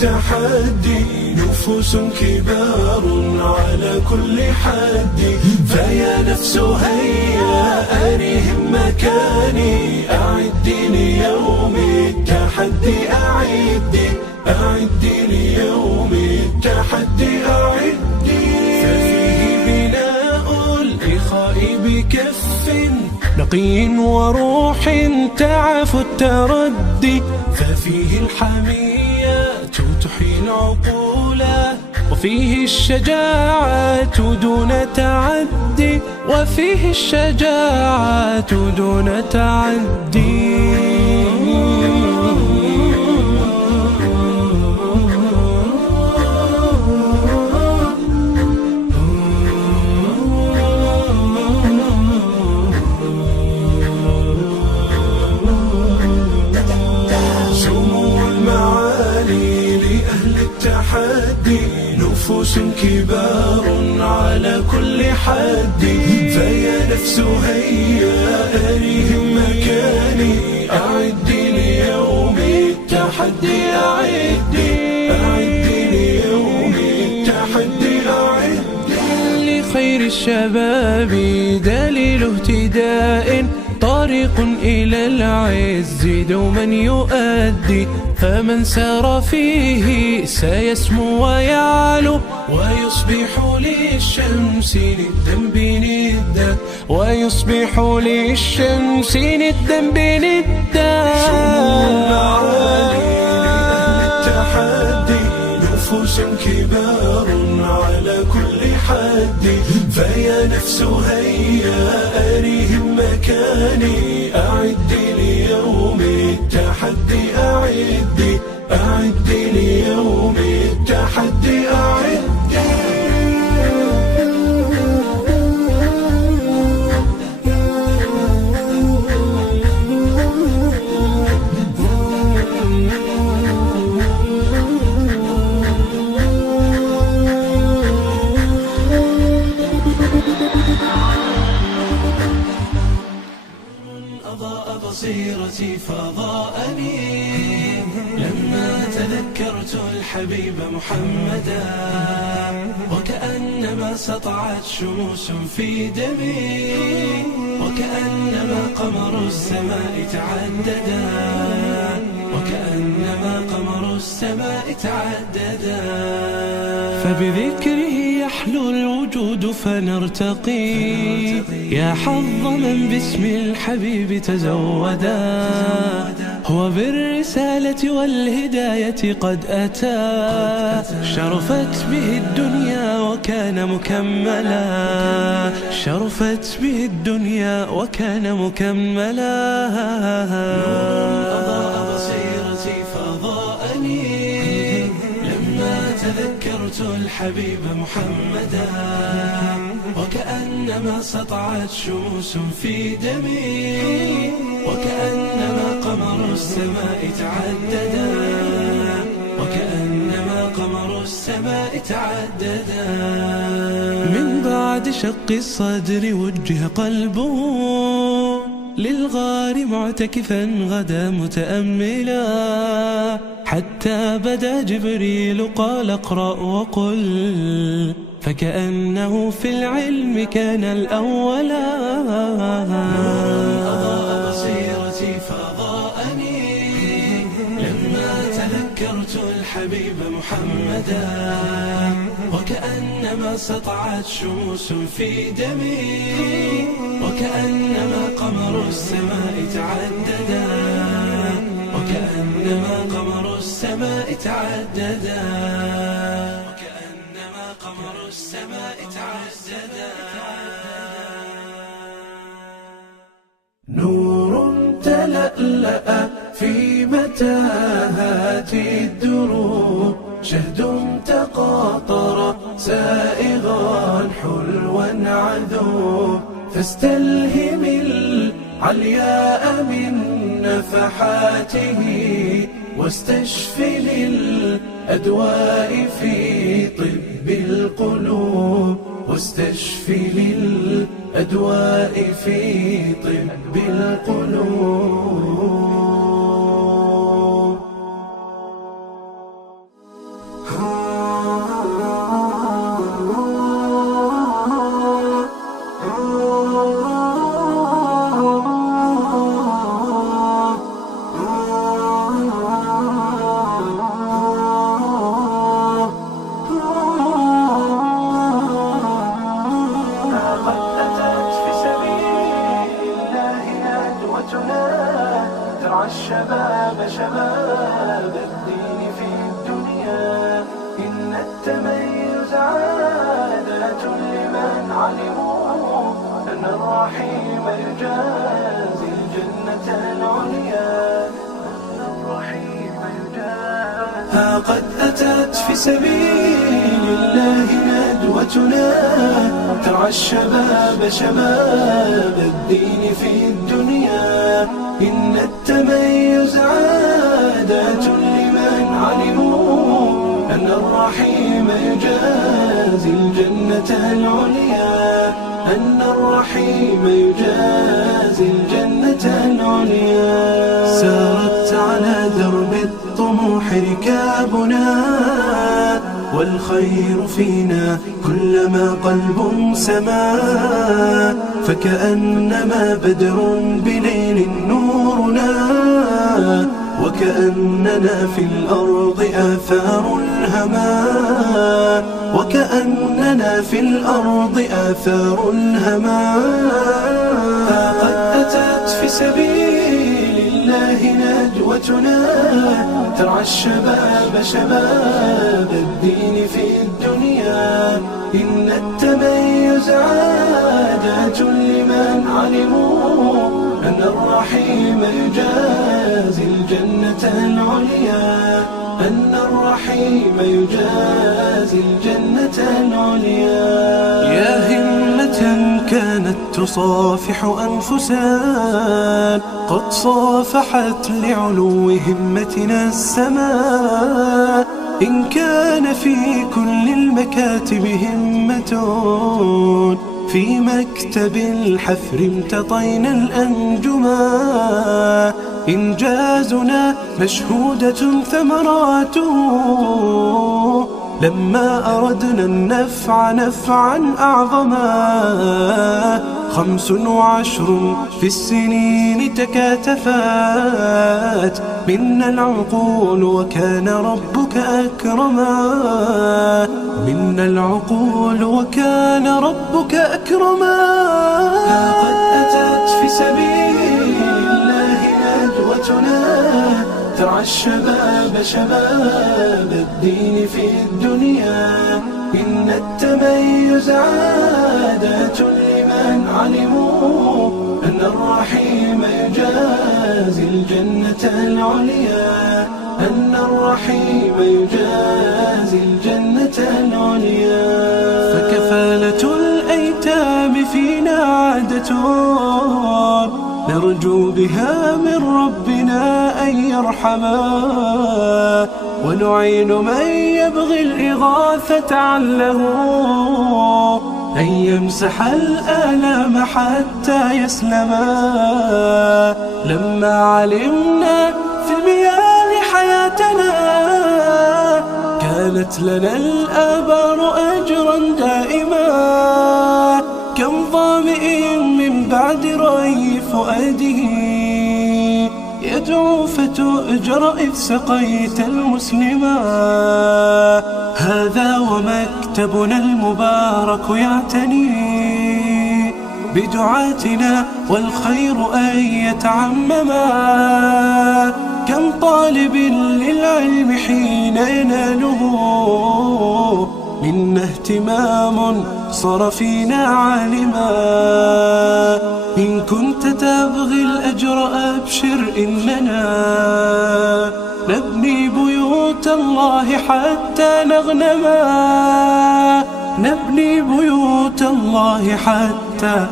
التحدي نفوس كبار على كل حد. فيا نفس هيا أريهم مكاني، أعدي ليوم التحدي، أعدي ليوم التحدي، ففيه بناء الإخاء بكف نقي، وروح تعاف التردي. ففيه الحمية تحيي العقول، وفيه الشجاعة دون تعدي، وفيه الشجاعة دون تعدي. التحدي نفوس كبار على كل حد. فيا نفس هيا أريهم مكاني، أعدي ليوم التحدي، أعدي ليوم التحدي، لخير الشباب دليل اهتداء، طريق إلى العز دوما يؤدي. فمن سار فيه سيسمو ويعلو، ويصبح للشمس ندا بندا، ويصبح للشمس ندا بندا. التحدي نفوس كبار على كل حد. فيا نفس هيا أريهم مكاني، أعدي ليوم التحدي، أعدي ليوم التحدي، أضاء بصيرتي فضاءني لما تذكرت الحبيب محمدا، وكأنما سطعت شموس في دمي، وكأنما قمر السماء تعددا، وكأنما قمر السماء تعددا. فبذكره يحلو الوجود فنرتقي، يا حظ من باسم الحبيب تزودا، هو بالرسالة والهداية قد أتى، شرفت به الدنيا وكان مكملا، شرفت به الدنيا وكان مكملا. أضاء بصيرتي فأضاءني لما تذكرت الحبيب محمدا، وكأنما سطعت شموس في دمي، وكأنما قمر السماء تعددا، وكأنما قمر السماء تعددا. من بعد شق الصدر وجه قلبه للغار معتكفا غدا متأملا، حتى بدا جبريل قال اقرأ وقل، فكأنه في العلم كان الأولا. أضاء بصيرتي فأضاءني لما تذكرت الحبيب محمدا، وكأنما سطعت شموس في دمي، وكأنما قمر السماء تعددا، وكأنما قمر السماء تعددا، وكأنما قمر السماء تعددا. نور تلألأ في متاهات الدروب، شهد تقاطر سائغا حلوا عذوب، فاستلهم العلياء من نفحاته، واستشفي للأدواء في طب القلوب، واستشفي للأدواء في طب القلوب. ترعى الشباب شباب الدين في الدنيا، إن التميز عادة لمن علموا أن الرحيم يجازي الجنة العليا، أن الرحيم يجازي. ها قد أتت في سبيل الله ندوتنا، ترعى الشباب شباب الدين في الدنيا، إن التميز عادة لمن علموا أن الرحيم يجازي الجنة العليا، أن الرحيم يجازي الجنة العليا. سارت على درب الطموح ركابنا، والخير فينا كلما قلب سما، فكأنما بدر بليل نورنا، وكأننا في الأرض آثار الهما، وكأننا في الأرض آثار الهما. قد أتت في سبيل الله ندوتنا، ترعى الشباب شباب الدين في الدنيا، إن التميز عادة لمن علموا أن الرحيم يجازي الجنة العليا، أن الرحيم يجازي الجنة العليا. يا همة كانت تصافح أنفسا، قد صافحت لعلو همتنا السماء، إن كان في كل المكاتب همة، في مكتب الحفر امتطينا الأنجما، إنجازنا مشهودة ثمراته لما أردنا النفع نفعا أعظما 25 في السنين تكاتفات منا العقول وكان ربك أكرما منا العقول وكان ربك أكرما قد أتت في سبيل الله ندوتنا ترعى الشباب شباب الدين في الدنيا إن التميز عادة لمن علموا أن الرحيم يجازي الجنة العليا أن الرحيم يجازي الجنة العليا فكفالة الأيتام فينا عادة نرجو بها من ربنا أن يرحما ونعين من يبغي الإغاثة عله أن يمسح الآلام حتى يسلما لما علمنا في المياه حياتنا كانت لنا الآبار أجرا دائما كم ظامئ من بعد ري فؤاده يدعو فتؤجر إذ سقيت المسلما هذا ومكتبنا المبارك يعتني بدعاتنا والخير أن يتعمما كم طالب للعلم حين يناله منا اهتمام صار فينا عالما إن كنت تبغي الأجر أبشر إننا نبني بيوت الله حتى نغنما نبني بيوت الله حتى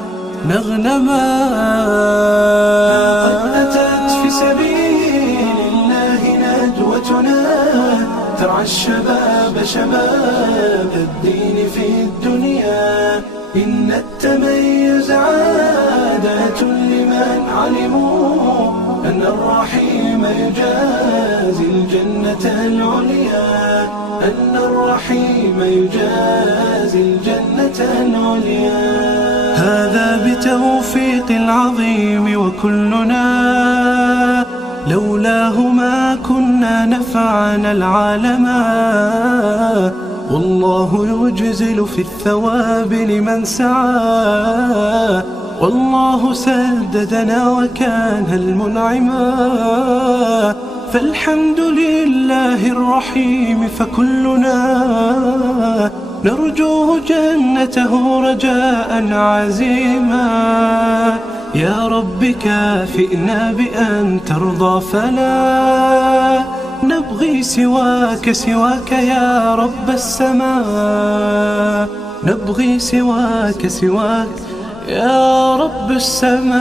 نغنما قد أتت في سبيل الله ندوتنا ترعى الشباب شباب الدين في الدنيا إن التميز عادة لمن علموا أن الرحيم يجازي الجنة العليا أن الرحيم يجازي الجنة العليا هذا بتوفيق العظيم وكلنا لولاه ما كنا نفعنا العالما والله يجزل في الثواب لمن سعى والله سددنا وكان المنعما فالحمد لله الرحيم فكلنا نرجوه جنته رجاء عزيما يا رب كافئنا بأن ترضى فلا نبغي سواك سواك يا رب السماء نبغي سواك سواك يا رب السماء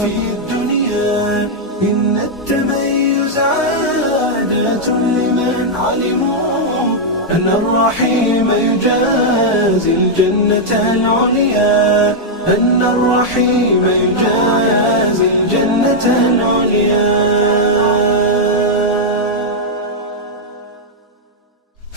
في الدنيا إن التميز عادة لمن علموا أن الرحيم يجازي الجنة العليا أن الرحيم يجازي الجنة العليا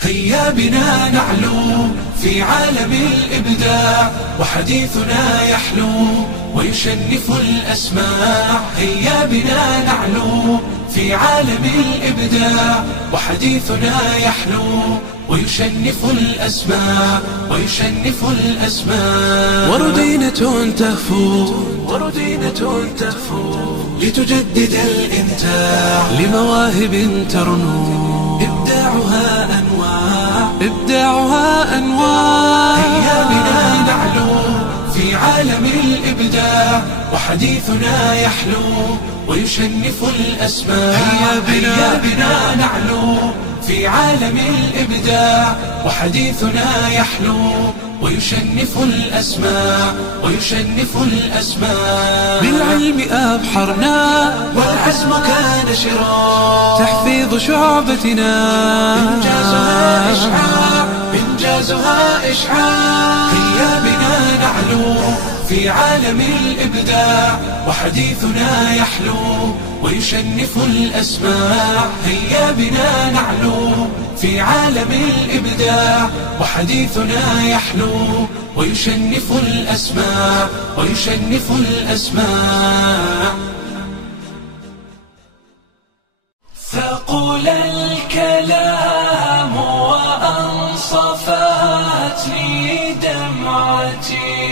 هيا بنا نعلو في عالم الإبداع وحديثنا يحلو ويشنف الأسماع هيا بنا نعلو في عالم الإبداع وحديثنا يحلو ويشنف الأسماع ويشنف الأسماع وردينة تهفو لتجدد الإمتاع لمواهب ترنو إبداعها أنواع هيا بنا نعلو في عالم الإبداع وحديثنا يحلو ويشنف الأسماع هيا بنا نعلو في عالم الإبداع وحديثنا يحلو ويشنف الأسماع ويشنف الأسماع بالعلم أبحرنا والعزم كان شراع تحفيظ شعبتنا إنجازها إشعاع هيا بنا نعلو في عالم الإبداع، وحديثنا يحلو ويشنف الأسماع. هيا بنا نعلو في عالم الإبداع، وحديثنا يحلو ويشنف الأسماع، ويشنف الأسماع. ثقل الكلام وأنصفتني دمعتي،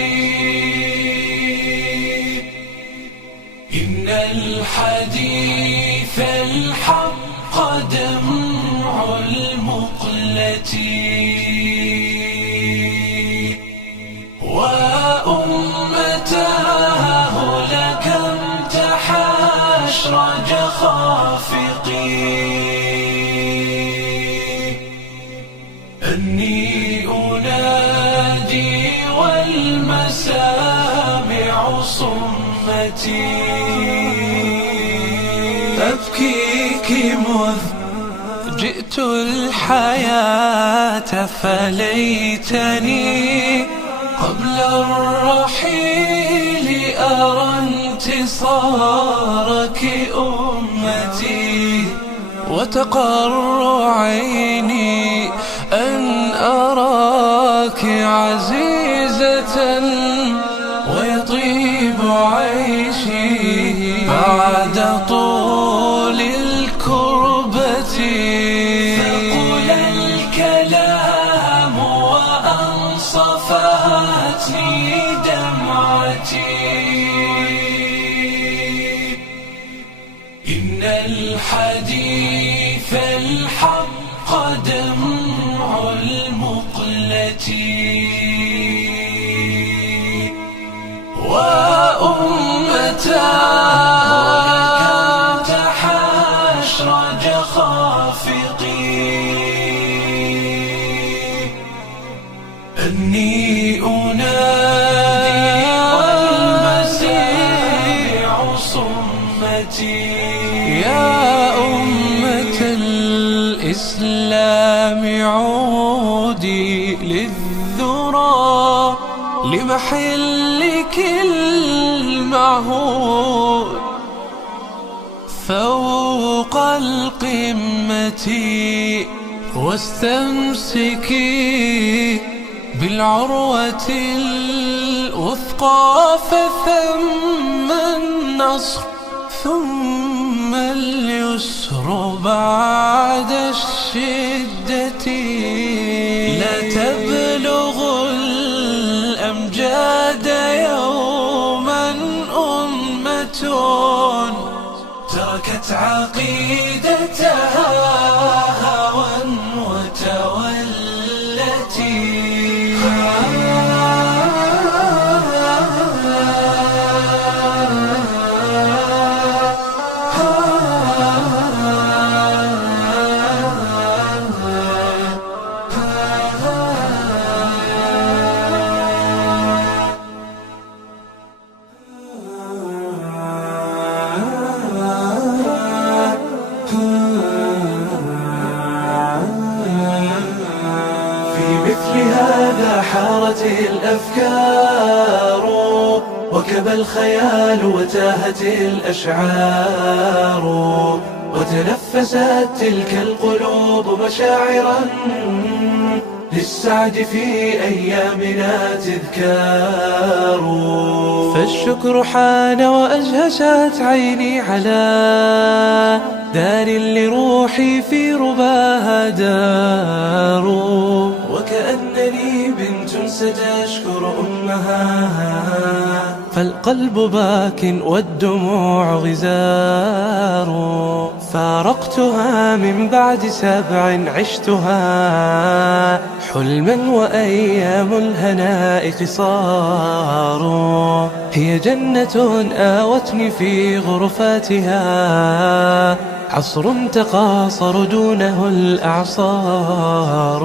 إن الحديث الحق دمع المقلة، وأمتاه لكم تحاشرج خافقي، أني أنادي والمسامع صمتي، أبكيك مذ جئت الحياة، فليتني قبل الرحيل أرى انتصارك أمتي، وتقر عيني أن أراك عزيزة، ويطيب عيشي بعد طول الكربة. ثقل الكلام وأنصفتني دمعتي، إن الحديث الحق دمع المقلة، وأمتاه تحاشرج خافقي، أني أنادي والمسامع صمتي. يا أمة الإسلام عودي للذرى، لمحلك المعهود فوق القمة، واستمسكي بالعروة الوثقى، فثم النصر ثم اليسر بعد الشدة. لا تبلغ الأمجاد يوما أمة تركت عقيدتها هوى وتولتي. مثل هذا حارت الأفكار، وكب الخيال وتاهت الأشعار، وتنفست تلك القلوب مشاعرا للسعد في أيامنا تذكار. فالشكر حان وأجهشت عيني على دار لروحي في رباها دار، وكأنني بنت ستشكر أمها، فالقلب باك والدموع غزار. فارقتها من بعد 7 عشتها حلما، وأيام الهناء قصار. هي جنة آوتني في غرفاتها، عصر تقاصر دونه الأعصار.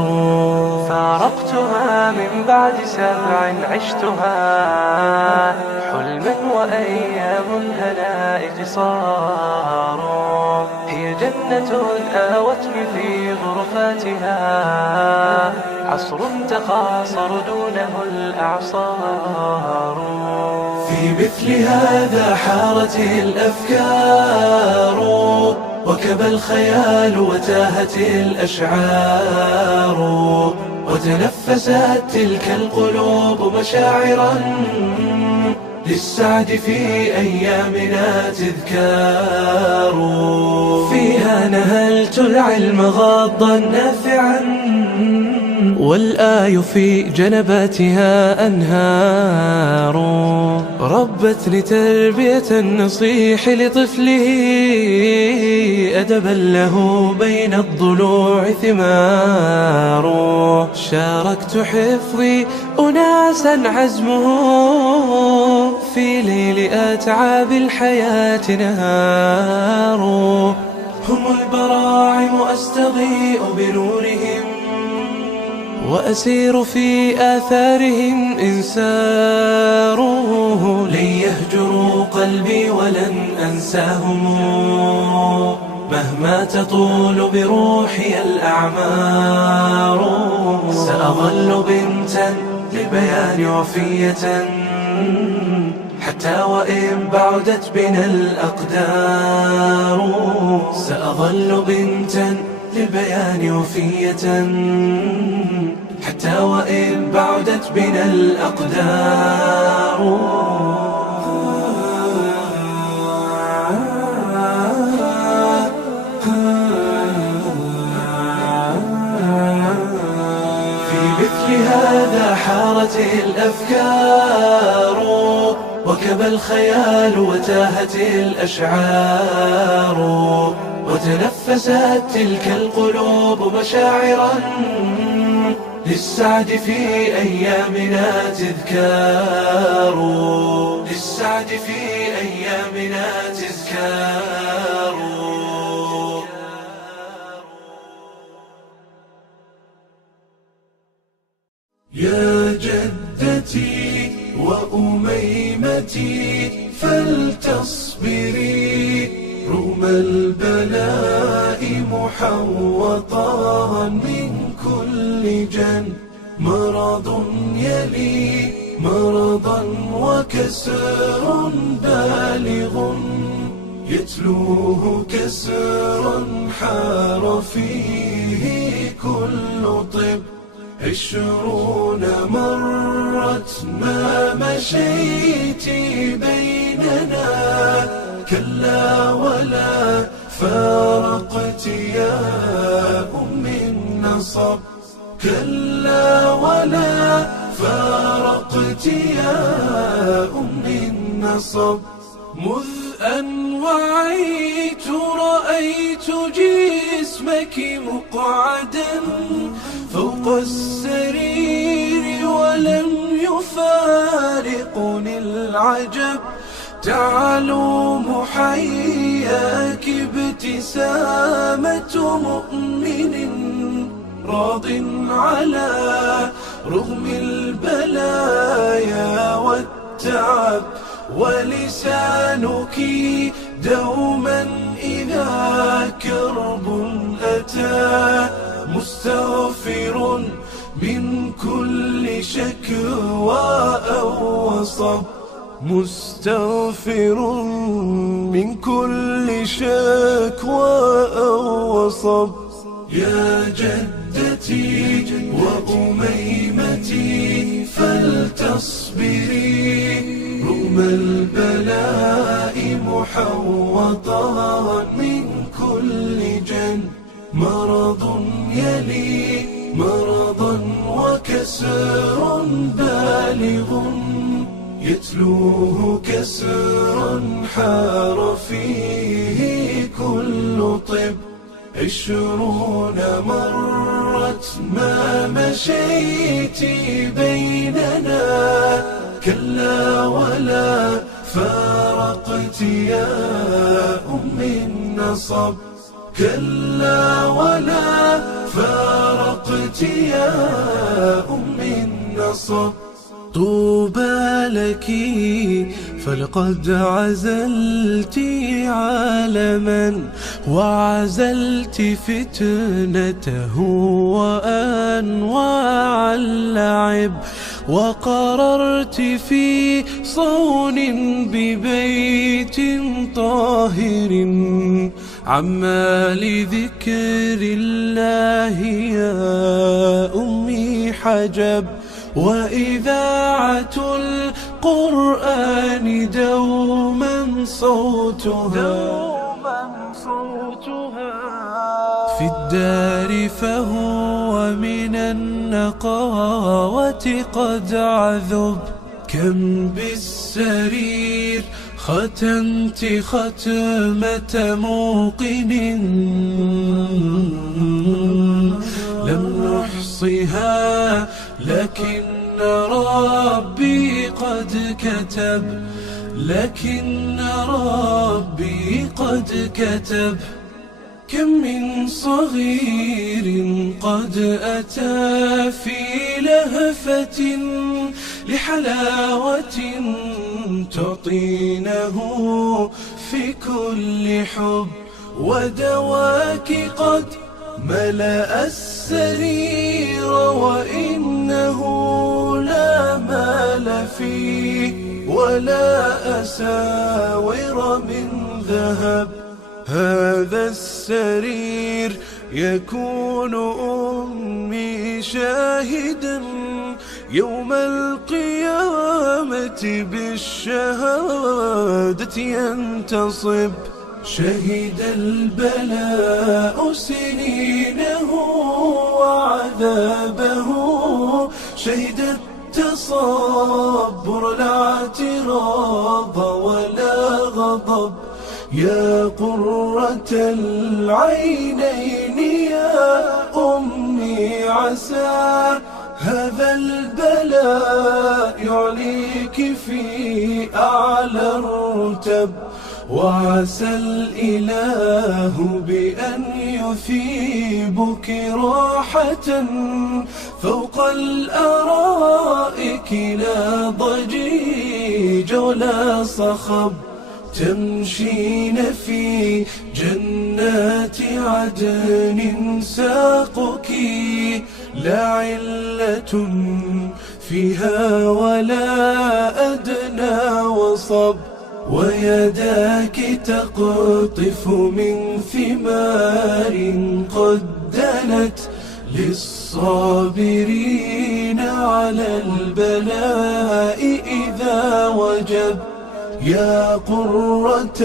فارقتها من بعد 7 عشتها حلما، وأيام الهناء قصار. هي جنة آوتني في غرفاتها، عصر تقاصر دونه الأعصار. في مثل هذا حارت الأفكار، وكب الخيال وتاهت الأشعار، وتنفست تلك القلوب مشاعرا للسعد في أيامنا تذكار. فيها نهلت العلم غاضا نافعا، والآي في جنباتها أنهار، ربت لتربية النصيح لطفله أدبا له بين الضلوع ثمار. شاركت حفظي أناسا عزمه في ليل أتعاب الحياة نهار، هم البراعم أستضيء بنورهم، وأسير في آثارهم إن ساروا. لن يهجروا قلبي ولن أنساهم، مهما تطول بروحي الأعمار. سأظل بنتا للبيان وفية، حتى وإن بعدت بنا الأقدار. سأظل بنتا للبيان وفية، حتى وإن بعدت بنا الأقدار. في مثل هذا حارت الأفكار، وكب الخيال وتاهت الأشعار، وتنفست تلك القلوب مشاعرا للسعد في أيامنا تذكار. للسعد في أيامنا تذكار. يا جدتي وأميمتي فلتصبري، رغم البلاء محوطا من كل جن. مرض يلي مرضا وكسر بالغ، يتلوه كسرا حار فيه كل طب. 20 مرت ما مشيت بيننا، كلا ولا فارقت يا أم النصب. كلا ولا فارقت يا أم النصب. مذ أن وعيت رأيت جسمك مقعدا فوق السرير، ولم يفارقني العجب. تعلوم حياك ابتسامة مؤمن راض على رغم البلايا والتعب. ولسانك دوما إذا كرب أتى مستغفر من كل شكوى أو وصب. مستغفر من كل شكوى أو وصب. يا جدتي وأميمتي فلتصبري، رغم البلاء محوطا من كل جن. مرض يلي مرضا وكسر بالغ، يتلوه كسرا حار فيه كل طب. 20 مرت ما مشيت بيننا، كلا ولا فارقت يا أم النصب. كلا ولا فارقت يا أم النصب. طوبى لك فلقد عزلت عالما وعزلت فتنته وأنواع اللعب، وقررت في صون ببيت طاهر عما لذكر الله يا أمي حجب، وإذاعة القرآن دوما صوتها في الدار، فهو من النقاوة قد عذب. كم بالسرير ختمت ختمة موقن لم نحصها، لكن ربي قد كتب، لكن ربي قد كتب. كم من صغير قد أتى في لهفة لحلاوة تعطينه في كل حب، ودواك قد ملأ السرير وإنه لا مال فيه ولا أساور من ذهب. هذا السرير يكون أمي شاهدا يوم القيامة بالشهادة ينتصب. شهد البلاء سنينه وعذابه، شهد التصبر لا اعتراض ولا غضب. يا قرة العينين يا أمي، عسى هذا البلاء يعليك في أعلى الرتب، وعسى الإله بأن يثيبك راحة فوق الأرائك، لا ضجيج ولا صخب. تمشين في جنات عدن ساقك لا علة فيها ولا أدنى وصب، ويداك تقطف من ثمار قد دنت للصابرين على البلاء إذا وجب. يا قرة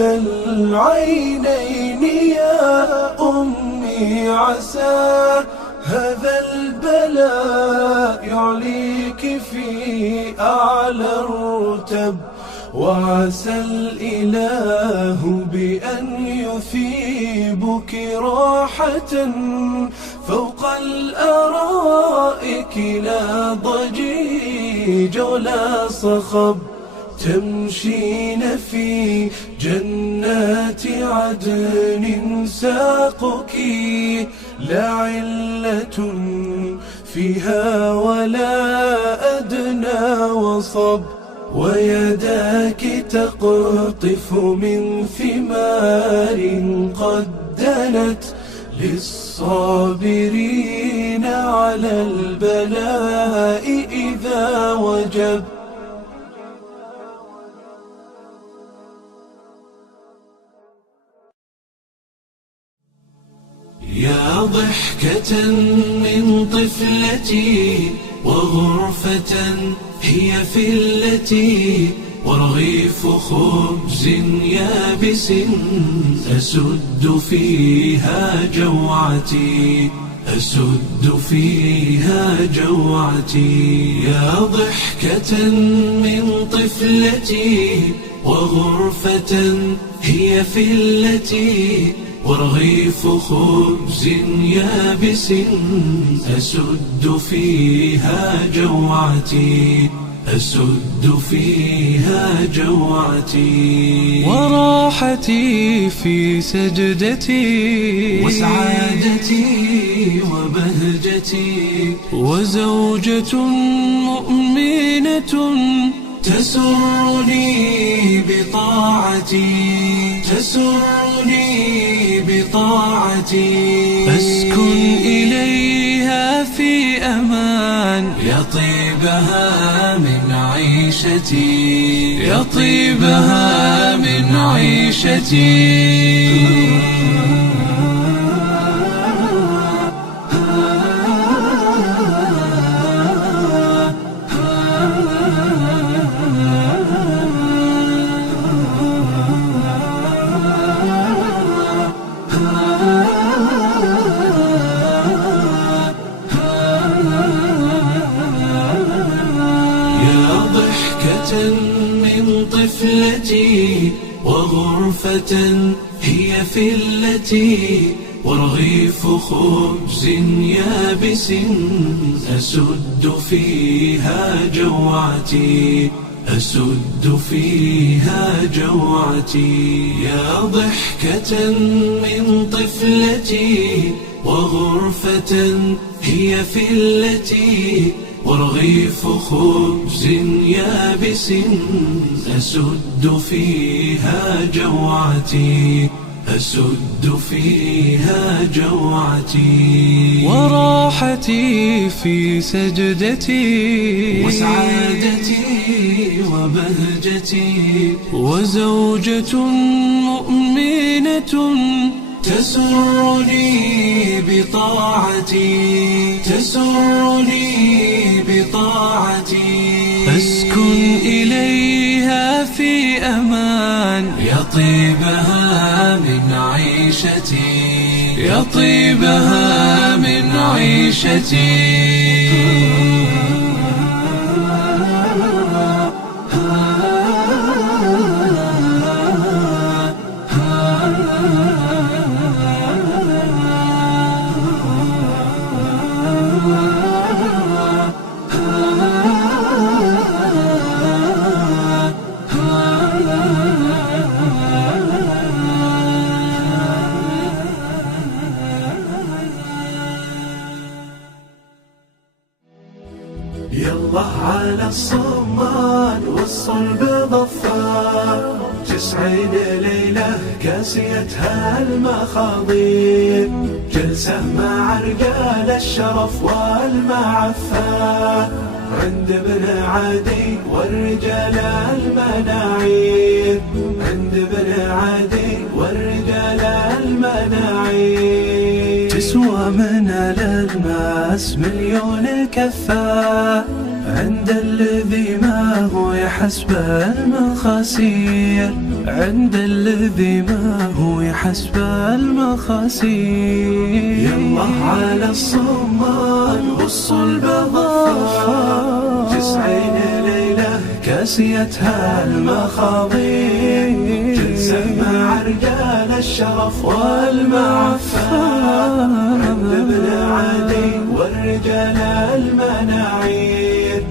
العينين يا أمي، عسى هذا البلاء يعليك في أعلى الرتب، وعسى الإله بأن يثيبك راحة فوق الأرائك، لا ضجيج ولا صخب. تمشين في جنات عدن ساقك لا علة فيها ولا أدنى وصب، ويداك تقطف من ثمار قد دنت للصابرين على البلاء إذا وجب. يا ضحكة من طفلتي وغرفة هي في التي ورغيف خبز يابس أسد فيها جوعتي، أسد فيها جوعتي. يا ضحكة من طفلتي وغرفة هي في التي ورغيف خبز يابس أسد فيها جوعتي، أسد فيها جوعتي. وراحتي في سجدتي وسعادتي وبهجتي، وزوجة مؤمنة تسرني بطاعتي أسكن إليها في أمان يا طيبها من عيشتي من طفلتي وغرفة هي فلتي ورغيف خبز يابس أسد فيها جوعتي يا ضحكة من طفلتي وغرفة هي فلتي ورغيف خبز يابس أسد فيها جوعتي وراحتي في سجدتي وسعادتي وبهجتي وزوجة مؤمنة تسرني بطاعتي أسكن إليها في أمان يا طيبها من عيشتي يلا على الصمان والصلب ظفار 90 ليلة كاسيتها المخاضير جلسة مع رجال الشرف والمعفة عند ابن عدي والرجال المناعير تسوى من الألماس مليون كفة عند الذي ما هو يحسب المخاسير يلا على الصمان والصلب ظفار 90 ليلة كاسيتها المخاضير جلسة مع رجال الشرف والمعفة عند ابن عدي والرجال المناعير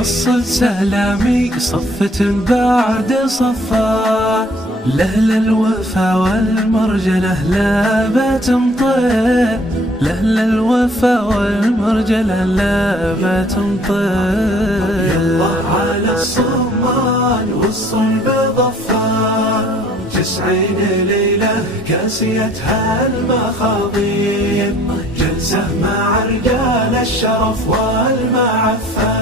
وصل سلامي صفة بعد صفة لأهل الوفا والمرجلة لا بتمطير يلا على الصمان والصلب ظفار 90 ليلة كاسيتها المخاضير جلسة مع رجال الشرف والمعفة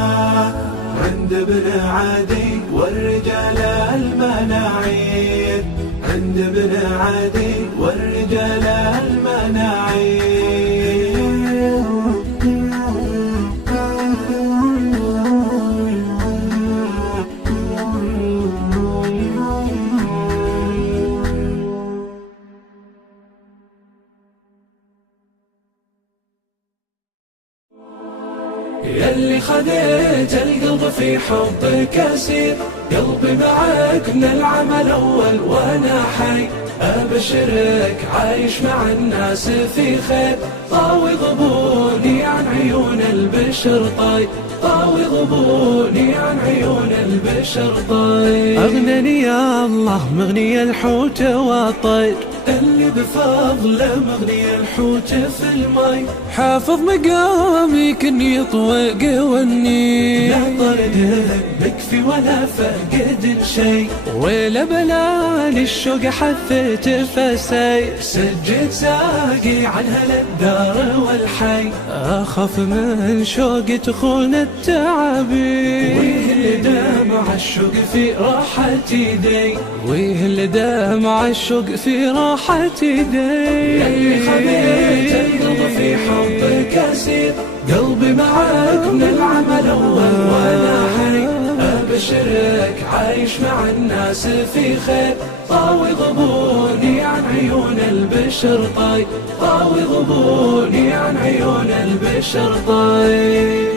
عند ابن عدي والرجال المناعير يلي خذيت القلب في حبك أسير قلبي معك من العمل أول وأنا حي أبشرك عايش مع الناس في خير طاوي غبوني عن عيون البشر طيب أغنني يا الله مغني الحوت والطير اللي عيني بفضله مغني الحوت في الماي، حافظ مقامي كني يطوق وني، لا طرد بكفي ولا فقد شي، ولا بلاني الشوق حثت فسي، سجد ساقي عنها للدار والحي، أخاف من شوق تخون التعابين، ويه دمع الشوق في راحة يدي، ويه دمع الشوق في راحة يدي، يلي خبيت القلب في حبك أسير، قلبي معاك من العمل أول وأنا حي، أبشرك عايش مع الناس في خير، طاوي غبوني عن عيون البشر طاي، طاوي غبوني عن عيون البشر طاي.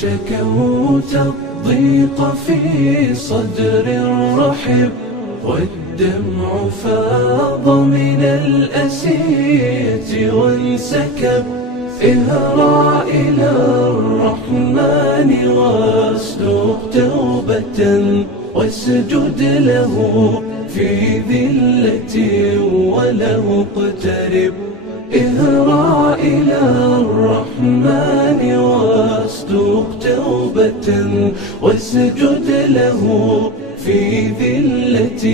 شكوت الضيق في صدر رحب، والدمع فاض من الأسية وانسكب، اهرع إلى الرحمن واصدق توبة، واسجد له في ذلة وله اقترب، اهرع إلى الرحمن واصدق توبة، واسجد له في ذلة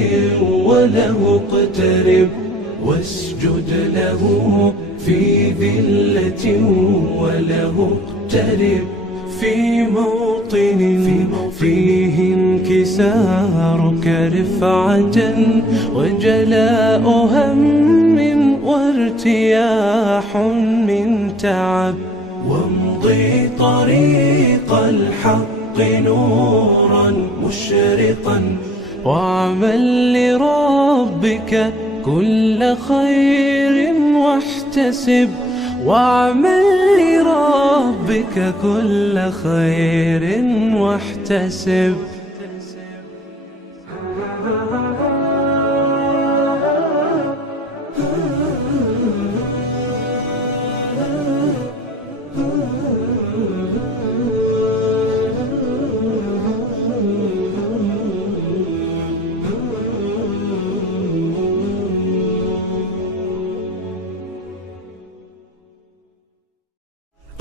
وله اقترب، واسجد له في ذلة وله اقترب، في موطن فيه انكسارك رفعة وجلاء هم وارتياح من تعب، وامضي طريق الحق نورا مشرقا، واعمل لربك كل خير واحتسب، واعمل لربك كل خير واحتسب.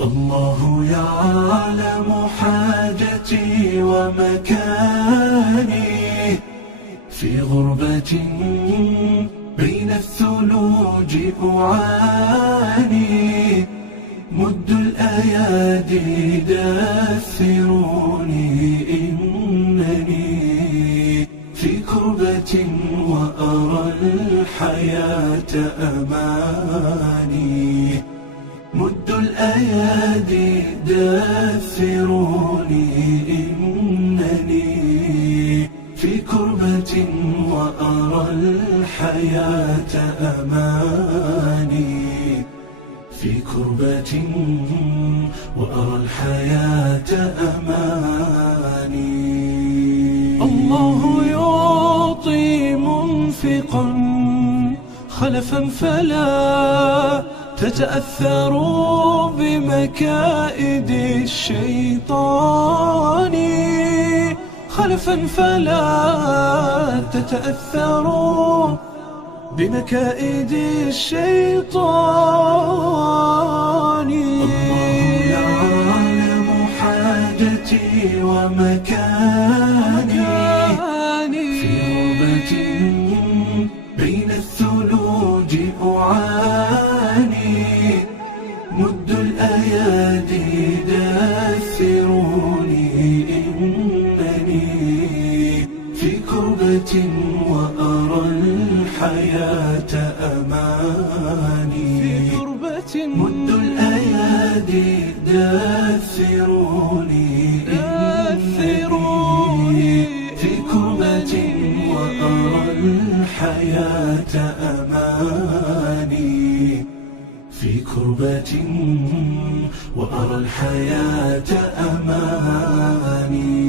الله يعلم حاجتي ومكاني، في غربة بين الثلوج أعاني، مد الأيادي دثروني إنني في كربة وأرى الحياة أماني، مد الأيادي دثروني إنني في كربة وأرى الحياة أماني، في كربة وأرى الحياة أماني. الله يعطي منفقا خلفا فلا تتأثروا بمكائد الشيطان، خلفا فلا تتأثروا بمكائد الشيطان. الله يعلم حاجتي ومكاني، في غربة بين الثلوج أعاني، مد الأيادي دثروني إنني في كربة وأرى الحياة أماني، مد الأيادي دثروني إنني في كربة وأرى الحياة الحياة أماني في كربة وأرى الحياة أماني.